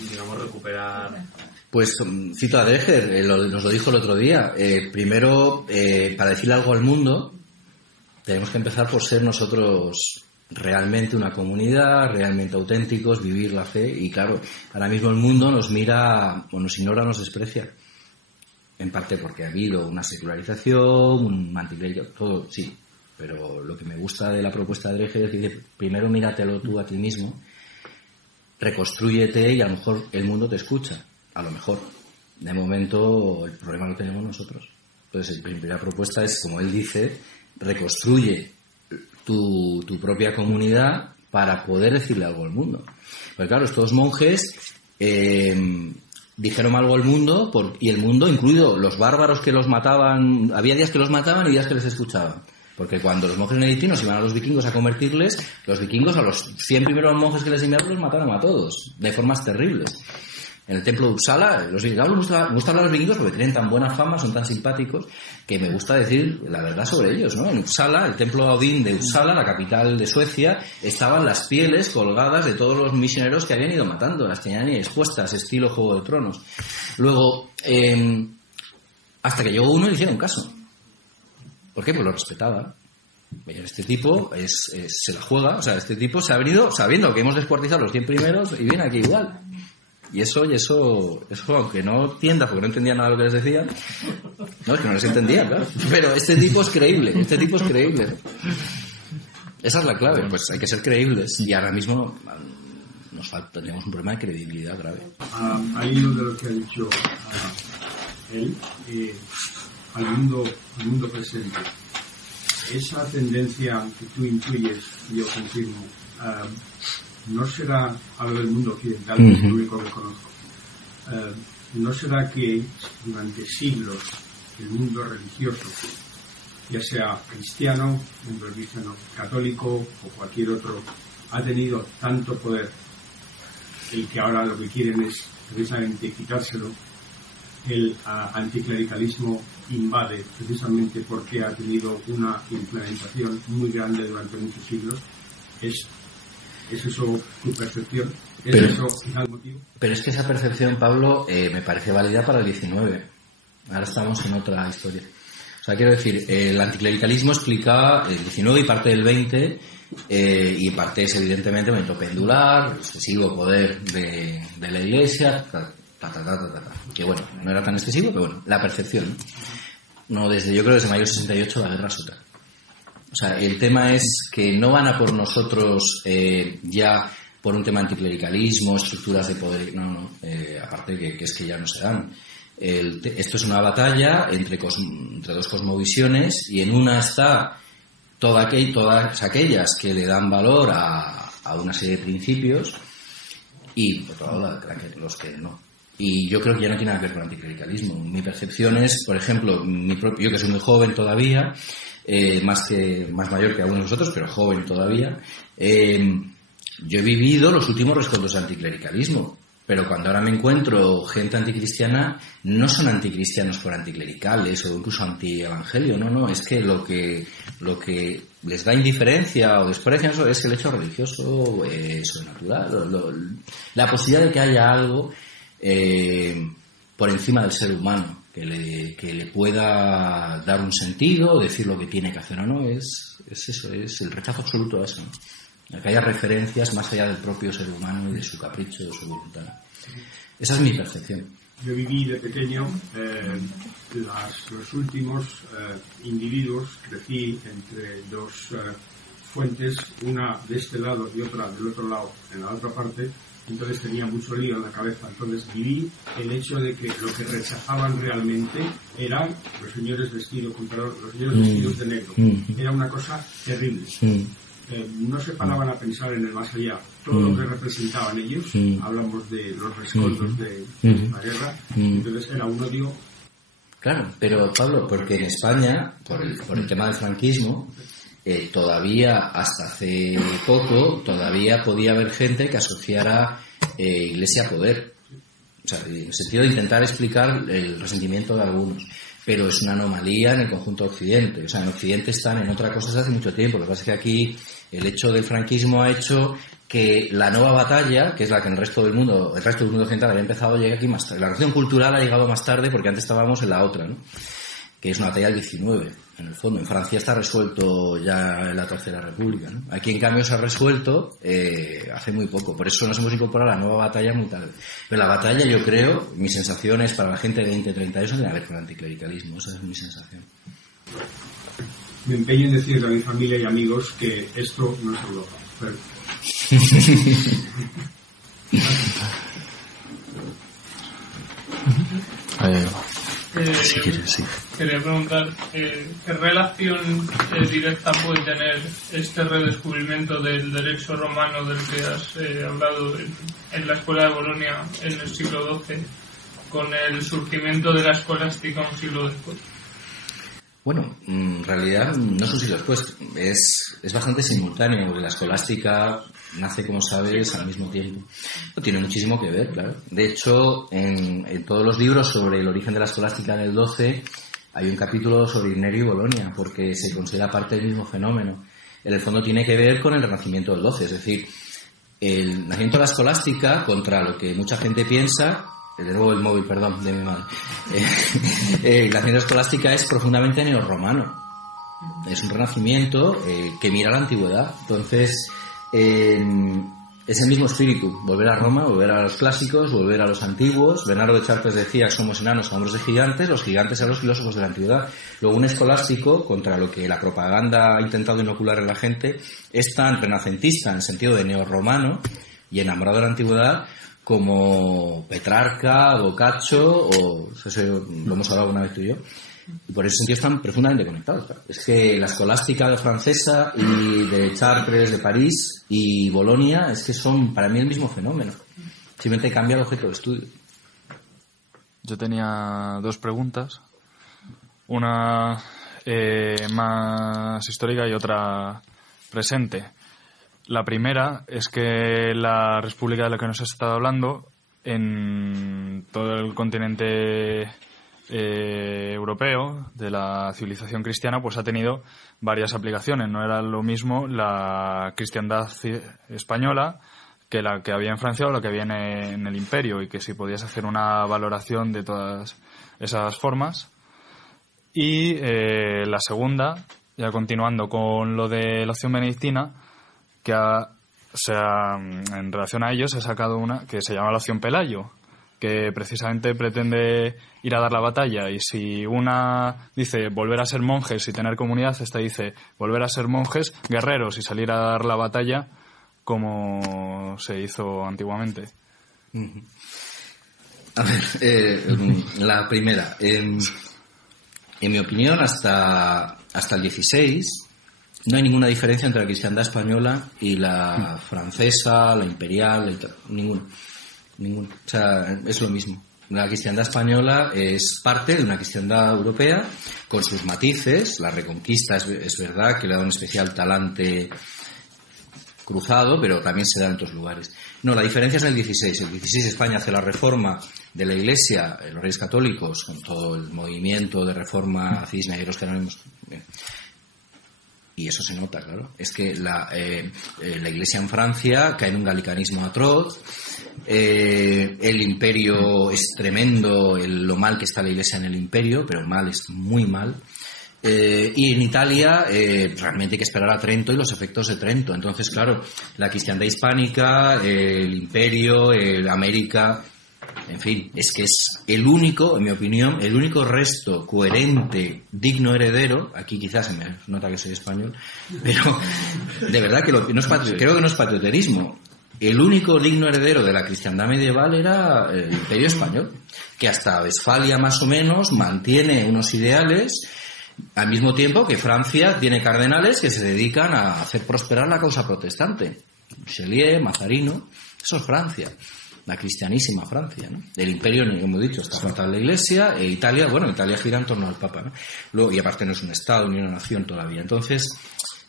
digamos, recuperar? Pues cito a Dreher, nos lo dijo el otro día. Primero, para decirle algo al mundo, tenemos que empezar por ser nosotros realmente una comunidad, realmente auténticos, vivir la fe. Y claro, ahora mismo el mundo nos mira, o nos ignora, nos desprecia. En parte porque ha habido una secularización, un anticlericarismo, todo, sí. Pero lo que me gusta de la propuesta de Dreher es que primero míratelo tú a ti mismo, reconstrúyete y a lo mejor el mundo te escucha. A lo mejor. De momento el problema lo tenemos nosotros. Entonces la primera propuesta es, como él dice, reconstruye tu propia comunidad para poder decirle algo al mundo. Porque claro, estos monjes dijeron algo al mundo y el mundo, incluido los bárbaros que los mataban, había días que los mataban y días que les escuchaban. Porque cuando los monjes benedictinos iban a los vikingos a convertirles, los vikingos a los 100 primeros monjes que les enviaron los mataron a todos, de formas terribles. En el templo de Uppsala, me gusta hablar de los vikingos porque tienen tan buena fama, son tan simpáticos, que me gusta decir la verdad sobre ellos, ¿no? En Uppsala, el templo de Odín de Uppsala, la capital de Suecia, estaban las pieles colgadas de todos los misioneros que habían ido matando, las tenían ahí expuestas, estilo Juego de Tronos. Luego, hasta que llegó uno y le hicieron caso. ¿Por qué? Pues lo respetaba. Este tipo se la juega, o sea, este tipo se ha venido sabiendo que hemos descuartizado los 100 primeros y viene aquí igual. Y eso, aunque no entienda, porque no entendía nada de lo que les decía, no, es que no les entendía, claro. Pero este tipo es creíble. Esa es la clave, pues hay que ser creíbles. Y ahora mismo tenemos un problema de credibilidad grave. Hay uno de los que ha dicho él, al mundo presente. Esa tendencia que tú intuyes, yo confirmo, no será algo del mundo occidental, que es lo único que conozco. No será que durante siglos el mundo religioso, ya sea cristiano, mundo cristiano católico o cualquier otro, ha tenido tanto poder, el que ahora lo que quieren es precisamente quitárselo. El anticlericalismo invade precisamente porque ha tenido una implementación muy grande durante muchos siglos. ¿Es eso tu percepción? ¿Eso quizá el motivo? Pero es que esa percepción, Pablo, me parece válida para el 19. Ahora estamos en otra historia. O sea, quiero decir, el anticlericalismo explicaba el 19 y parte del 20, y parte es evidentemente un momento pendular, excesivo poder de la Iglesia, que bueno, no era tan excesivo, pero bueno, la percepción. Yo creo desde mayo 68 la guerra sota. O sea, el tema es que no van a por nosotros ya por un tema anticlericalismo, estructuras de poder, aparte que es que ya no se dan. Esto es una batalla entre dos cosmovisiones, y en una está todas aquellas que le dan valor a una serie de principios, y por otro lado los que no. Y yo creo que ya no tiene nada que ver con el anticlericalismo. Mi percepción es, por ejemplo, yo que soy muy joven todavía, más mayor que algunos de vosotros, pero joven todavía, yo he vivido los últimos rescoldos del anticlericalismo. Pero cuando ahora me encuentro gente anticristiana, no son anticristianos por anticlericales o incluso antievangelio, no, es que lo que les da indiferencia o desprecia eso es el hecho religioso, sobrenatural, la posibilidad de que haya algo por encima del ser humano. que le pueda dar un sentido, decir lo que tiene que hacer o no, es eso, es el rechazo absoluto a eso, ¿no? Que haya referencias más allá del propio ser humano y de su capricho, de su voluntad. Esa es mi percepción. Yo viví de pequeño los últimos individuos, crecí entre dos fuentes, una de este lado y otra del otro lado, en la otra parte. Entonces tenía mucho lío en la cabeza. Entonces viví el hecho de que lo que rechazaban realmente eran los señores vestidos de negro. Era una cosa terrible. No se paraban a pensar en el más allá. Todo lo que representaban ellos, hablamos de los rescoldos de la guerra, entonces era un odio. Claro, pero Pablo, porque en España, por el tema del franquismo, todavía hasta hace poco todavía podía haber gente que asociara Iglesia a poder, o sea, en el sentido de intentar explicar el resentimiento de algunos, pero es una anomalía en el conjunto de Occidente. O sea, en Occidente están en otra cosa desde hace mucho tiempo. Lo que pasa es que aquí el hecho del franquismo ha hecho que la nueva batalla, que es la que en el resto del mundo occidental había empezado, llegue aquí más tarde. La revolución cultural ha llegado más tarde porque antes estábamos en la otra, ¿no? Que es una batalla del 19, en el fondo. En Francia está resuelto ya en la Tercera República, ¿no? Aquí, en cambio, se ha resuelto hace muy poco. Por eso nos hemos incorporado a la nueva batalla muy tarde. Pero la batalla, yo creo, mi sensación es para la gente de 20, 30 años, no tiene que ver con el anticlericalismo. Esa es mi sensación. Me empeño en decirle a mi familia y amigos que esto no es Europa. Pero... Si quieres, sí. Quería preguntar qué relación directa puede tener este redescubrimiento del derecho romano del que has hablado en la escuela de Bolonia en el siglo XII con el surgimiento de la escolástica un siglo después. Bueno, en realidad no es un siglo después, es bastante simultáneo, porque la escolástica nace, como sabes, al mismo tiempo. No tiene muchísimo que ver, claro. De hecho, en todos los libros sobre el origen de la escolástica en el XII hay un capítulo sobre Irnerio y Bolonia, porque se considera parte del mismo fenómeno. En el fondo tiene que ver con el renacimiento del XII, es decir, el nacimiento de la escolástica, contra lo que mucha gente piensa. De nuevo el móvil, perdón, de mi madre. La ciencia escolástica es profundamente neorromano. Es un renacimiento que mira a la antigüedad. Entonces, es el mismo espíritu. Volver a Roma, volver a los clásicos, volver a los antiguos. Bernardo de Chartres decía que somos enanos a hombros de gigantes. Los gigantes eran los filósofos de la antigüedad. Luego, un escolástico, contra lo que la propaganda ha intentado inocular en la gente, es tan renacentista en el sentido de neorromano y enamorado de la antigüedad como Petrarca, Boccaccio, lo hemos hablado alguna vez tú y yo, y por ese sentido están profundamente conectados. Claro. Es que la escolástica francesa y de Chartres, de París y Bolonia, es que son para mí el mismo fenómeno. Simplemente cambia el objeto de estudio. Yo tenía dos preguntas, una más histórica y otra presente. La primera es que la república de la que nos has estado hablando, en todo el continente europeo de la civilización cristiana, pues ha tenido varias aplicaciones. No era lo mismo la cristiandad española que la que había en Francia o la que había en el Imperio, y que si podías hacer una valoración de todas esas formas. Y la segunda, ya continuando con lo de la opción benedictina, que en relación a ellos he sacado una que se llama la opción Pelayo, que precisamente pretende ir a dar la batalla, y si una dice volver a ser monjes y tener comunidad, esta dice volver a ser monjes, guerreros y salir a dar la batalla como se hizo antiguamente. A ver, la primera, en mi opinión, hasta el 16 no hay ninguna diferencia entre la cristiandad española y la francesa, la imperial, ninguna. O sea, es lo mismo. La cristiandad española es parte de una cristiandad europea con sus matices. La Reconquista es verdad que le da un especial talante cruzado, pero también se da en otros lugares. No, la diferencia es en el 16. El 16 España hace la reforma de la Iglesia, los Reyes Católicos, con todo el movimiento de reforma cisneros que no hemos... Y eso se nota, claro. Es que la Iglesia en Francia cae en un galicanismo atroz. El imperio es tremendo, lo mal que está la Iglesia en el imperio, pero el mal es muy mal. Y en Italia realmente hay que esperar a Trento y los efectos de Trento. Entonces, claro, la cristiandad hispánica, el imperio, América, en fin, es que es el único, en mi opinión, el único resto coherente, digno heredero. Aquí quizás se me nota que soy español, pero de verdad que no es creo que no es patrioterismo. El único digno heredero de la cristiandad medieval era el imperio español, que hasta Westfalia más o menos mantiene unos ideales, al mismo tiempo que Francia tiene cardenales que se dedican a hacer prosperar la causa protestante. Richelieu, Mazarino, eso es Francia, la cristianísima Francia, ¿no? El imperio, como he dicho, está fatal la Iglesia, e Italia gira en torno al Papa, ¿no? Luego, y aparte no es un Estado ni una nación todavía. Entonces,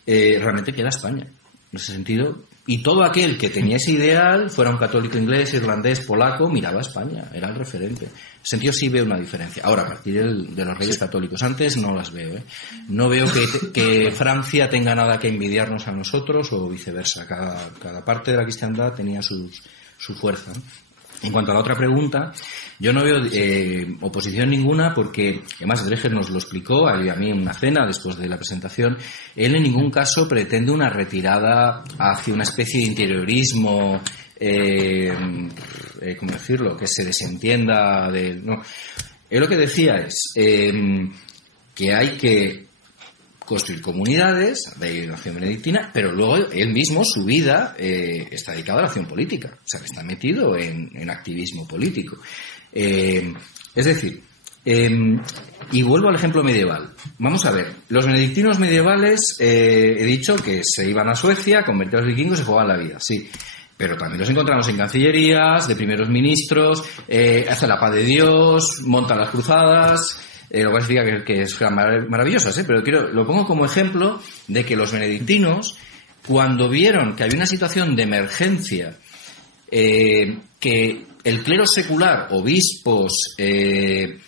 realmente queda España, en ese sentido. Y todo aquel que tenía ese ideal, fuera un católico inglés, irlandés, polaco, miraba a España, era el referente. En ese sentido sí veo una diferencia. Ahora, a partir de los reyes católicos, antes no las veo, ¿eh? No veo que Francia tenga nada que envidiarnos a nosotros o viceversa. Cada parte de la cristiandad tenía su fuerza, ¿no? En cuanto a la otra pregunta, yo no veo oposición ninguna porque, además Dreher nos lo explicó a mí en una cena después de la presentación, él en ningún caso pretende una retirada hacia una especie de interiorismo, ¿cómo decirlo?, que se desentienda de... No. Él lo que decía es que hay que construir comunidades de la acción benedictina, pero luego él mismo, su vida, está dedicado a la acción política, o sea, que está metido en activismo político. Es decir, y vuelvo al ejemplo medieval. Vamos a ver, los benedictinos medievales, he dicho que se iban a Suecia, convertir a los vikingos y jugaban la vida, sí. Pero también los encontramos en cancillerías, de primeros ministros, hacen la paz de Dios, montan las cruzadas... lo cual significa que fueran maravillosas, pero lo pongo como ejemplo de que los benedictinos, cuando vieron que había una situación de emergencia, que el clero secular, obispos, clero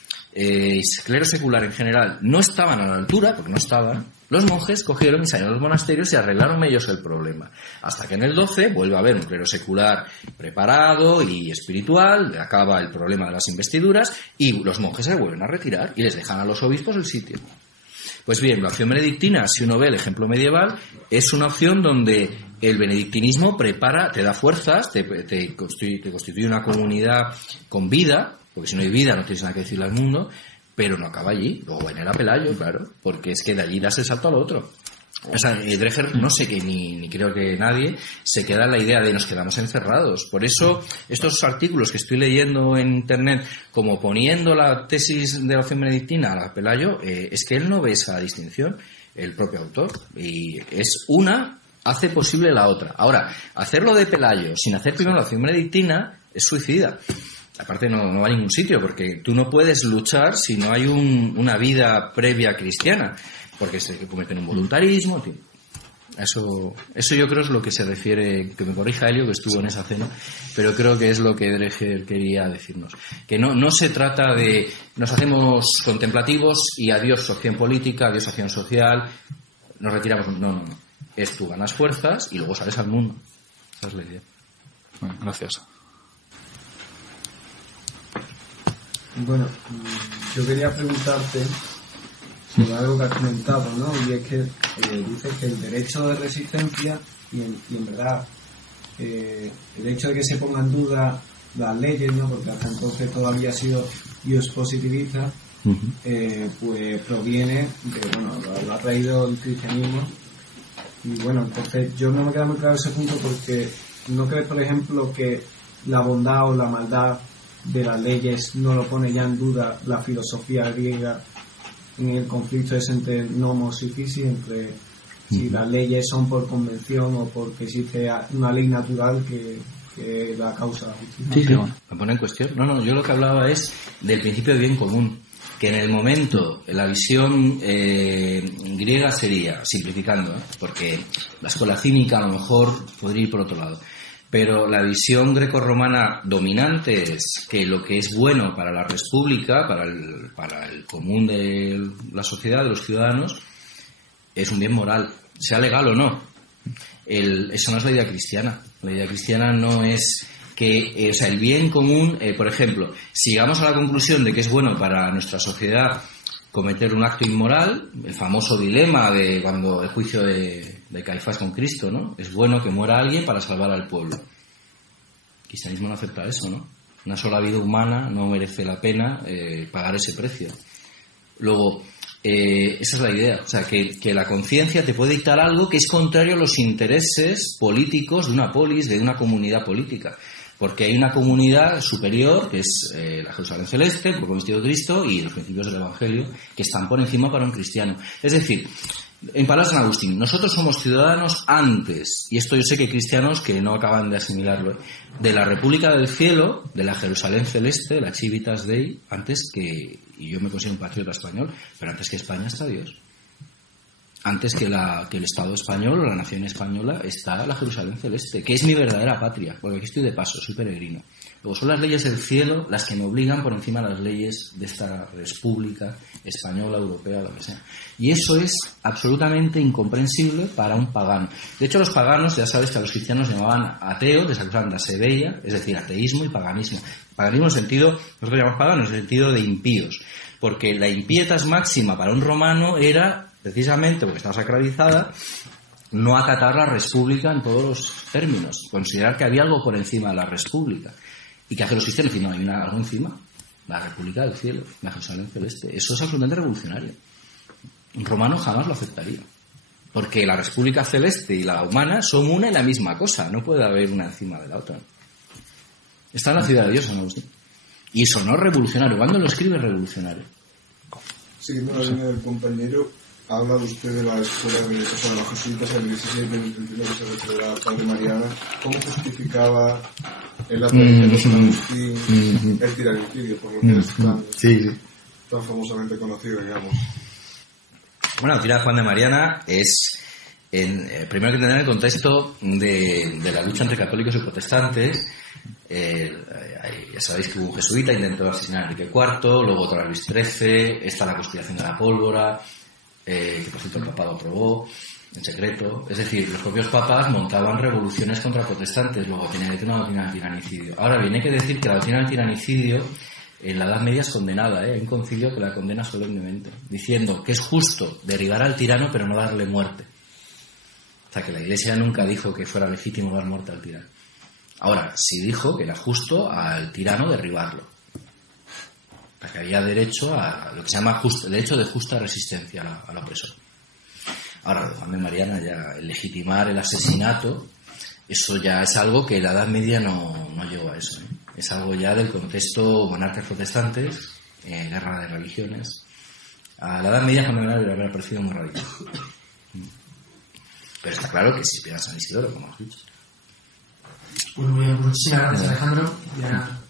secular en general, no estaban a la altura, porque no estaban, los monjes cogieron y salieron a los monasterios y arreglaron ellos el problema. Hasta que en el 12 vuelve a haber un clero secular preparado y espiritual, acaba el problema de las investiduras y los monjes se vuelven a retirar y les dejan a los obispos el sitio. Pues bien, la opción benedictina, si uno ve el ejemplo medieval, es una opción donde el benedictinismo prepara, te da fuerzas, te constituye una comunidad con vida, porque si no hay vida no tienes nada que decirle al mundo, pero no acaba allí. Luego venera Pelayo, claro, porque es que de allí das el salto al otro. O sea, Dreher, no sé que ni creo que nadie se queda en la idea de nos quedamos encerrados. Por eso, estos artículos que estoy leyendo en internet, como poniendo la tesis de la opción benedictina a la Pelayo, es que él no ve esa distinción, el propio autor. Y es una, hace posible la otra. Ahora, hacerlo de Pelayo sin hacer primero la opción benedictina es suicida. Aparte no va a ningún sitio, porque tú no puedes luchar si no hay una vida previa cristiana, porque se convierte en un voluntarismo, en fin. Eso yo creo es lo que se refiere, que me corrija Helio, que estuvo en esa cena, pero creo que es lo que Dreher quería decirnos. Que no se trata de nos hacemos contemplativos y adiós acción política, adiós acción social, nos retiramos. No. Es tú ganas fuerzas y luego sales al mundo. Esa es la idea. Bueno, gracias. Bueno, yo quería preguntarte sobre algo que has comentado, ¿no? Y es que dices que el derecho de resistencia y en verdad el hecho de que se pongan en duda las leyes, ¿no? Porque hasta entonces todavía ha sido ius positivista, pues proviene de, bueno, lo ha traído el cristianismo. Y bueno, entonces yo no me queda muy claro ese punto, porque ¿no crees, por ejemplo, que la bondad o la maldad de las leyes no lo pone ya en duda la filosofía griega en el conflicto ese entre nomos y physis, entre si las leyes son por convención o porque existe una ley natural que la causa la justicia? Sí, me pone en cuestión. No, yo lo que hablaba es del principio de bien común, que en el momento la visión griega sería, simplificando, porque la escuela cínica a lo mejor podría ir por otro lado, pero la visión grecorromana dominante es que lo que es bueno para la república, para el común de la sociedad, de los ciudadanos, es un bien moral. sea legal o no. Eso no es la idea cristiana. La idea cristiana no es que, o sea, el bien común, por ejemplo, si llegamos a la conclusión de que es bueno para nuestra sociedad cometer un acto inmoral, el famoso dilema de cuando el juicio de Caifás con Cristo, ¿no? Es bueno que muera alguien para salvar al pueblo. El cristianismo no acepta eso, ¿no? Una sola vida humana no merece la pena pagar ese precio. Luego, esa es la idea, o sea, que la conciencia te puede dictar algo que es contrario a los intereses políticos de una polis, de una comunidad política. Porque hay una comunidad superior, que es la Jerusalén celeste, el pueblo vestido de Cristo, y los principios del Evangelio, que están por encima para un cristiano. Es decir, en palabras de San Agustín, nosotros somos ciudadanos antes, y esto yo sé que hay cristianos que no acaban de asimilarlo, de la República del Cielo, de la Jerusalén celeste, la Civitas Dei, antes que, y yo me considero un patriota español, pero antes que España está Dios. Antes que el Estado español o la nación española está la Jerusalén celeste, que es mi verdadera patria, porque aquí estoy de paso, soy peregrino. Luego son las leyes del cielo las que me obligan por encima de las leyes de esta república española, europea, lo que sea. Y eso es absolutamente incomprensible para un pagano. De hecho, los paganos, ya sabes que a los cristianos llamaban ateos, les acusaban de asebeia, es decir, ateísmo y paganismo. Paganismo en el sentido, nosotros llamamos paganos, en el sentido de impíos. Porque la impietas máxima para un romano era, precisamente porque estaba sacralizada, no acatar la república en todos los términos, considerar que había algo por encima de la república. ¿Y qué hacen los cristianos? Decir, no, hay algo encima, la República del Cielo, la Jerusalén celeste. Eso es absolutamente revolucionario. Un romano jamás lo aceptaría. Porque la República celeste y la humana son una y la misma cosa, no puede haber una encima de la otra. Está en la ciudad de Dios, San Agustín. Y eso no es revolucionario. ¿Cuándo lo escribe revolucionario? Siguiendo la línea del compañero, ha hablado usted de la escuela de los jesuitas en el 17 del 31 que se refiere a Padre Mariana. ¿Cómo justificaba en la tradición de San Agustín el tiranicidio, por lo que es tan famosamente conocido, digamos? Bueno, la Juan de Mariana es, primero hay que tener el contexto de la lucha entre católicos y protestantes. Ya sabéis que hubo un jesuita, intentó asesinar a Enrique IV, luego otro a Luis XIII, está la conspiración de la pólvora, que por cierto el papado aprobó en secreto. Es decir, los propios papas montaban revoluciones contra protestantes, luego tenían que tener una doctrina del tiranicidio. Ahora bien, hay que decir que la doctrina del tiranicidio en la Edad Media es condenada, hay un concilio que la condena solemnemente, diciendo que es justo derribar al tirano pero no darle muerte. O sea, que la Iglesia nunca dijo que fuera legítimo dar muerte al tirano. Ahora, sí dijo que era justo al tirano derribarlo. O sea, que había derecho a lo que se llama derecho de justa resistencia al opresor. Ahora, Juan de Mariana, ya legitimar el asesinato, eso ya es algo que la Edad Media no llegó a eso. Es algo ya del contexto monarcas protestantes, guerra de religiones. A la Edad Media Juan de Mariana le hubiera parecido muy radical. Pero está claro que si piensas San Isidoro, como has dicho. Pues muy bien, muchísimas gracias, Alejandro. Ya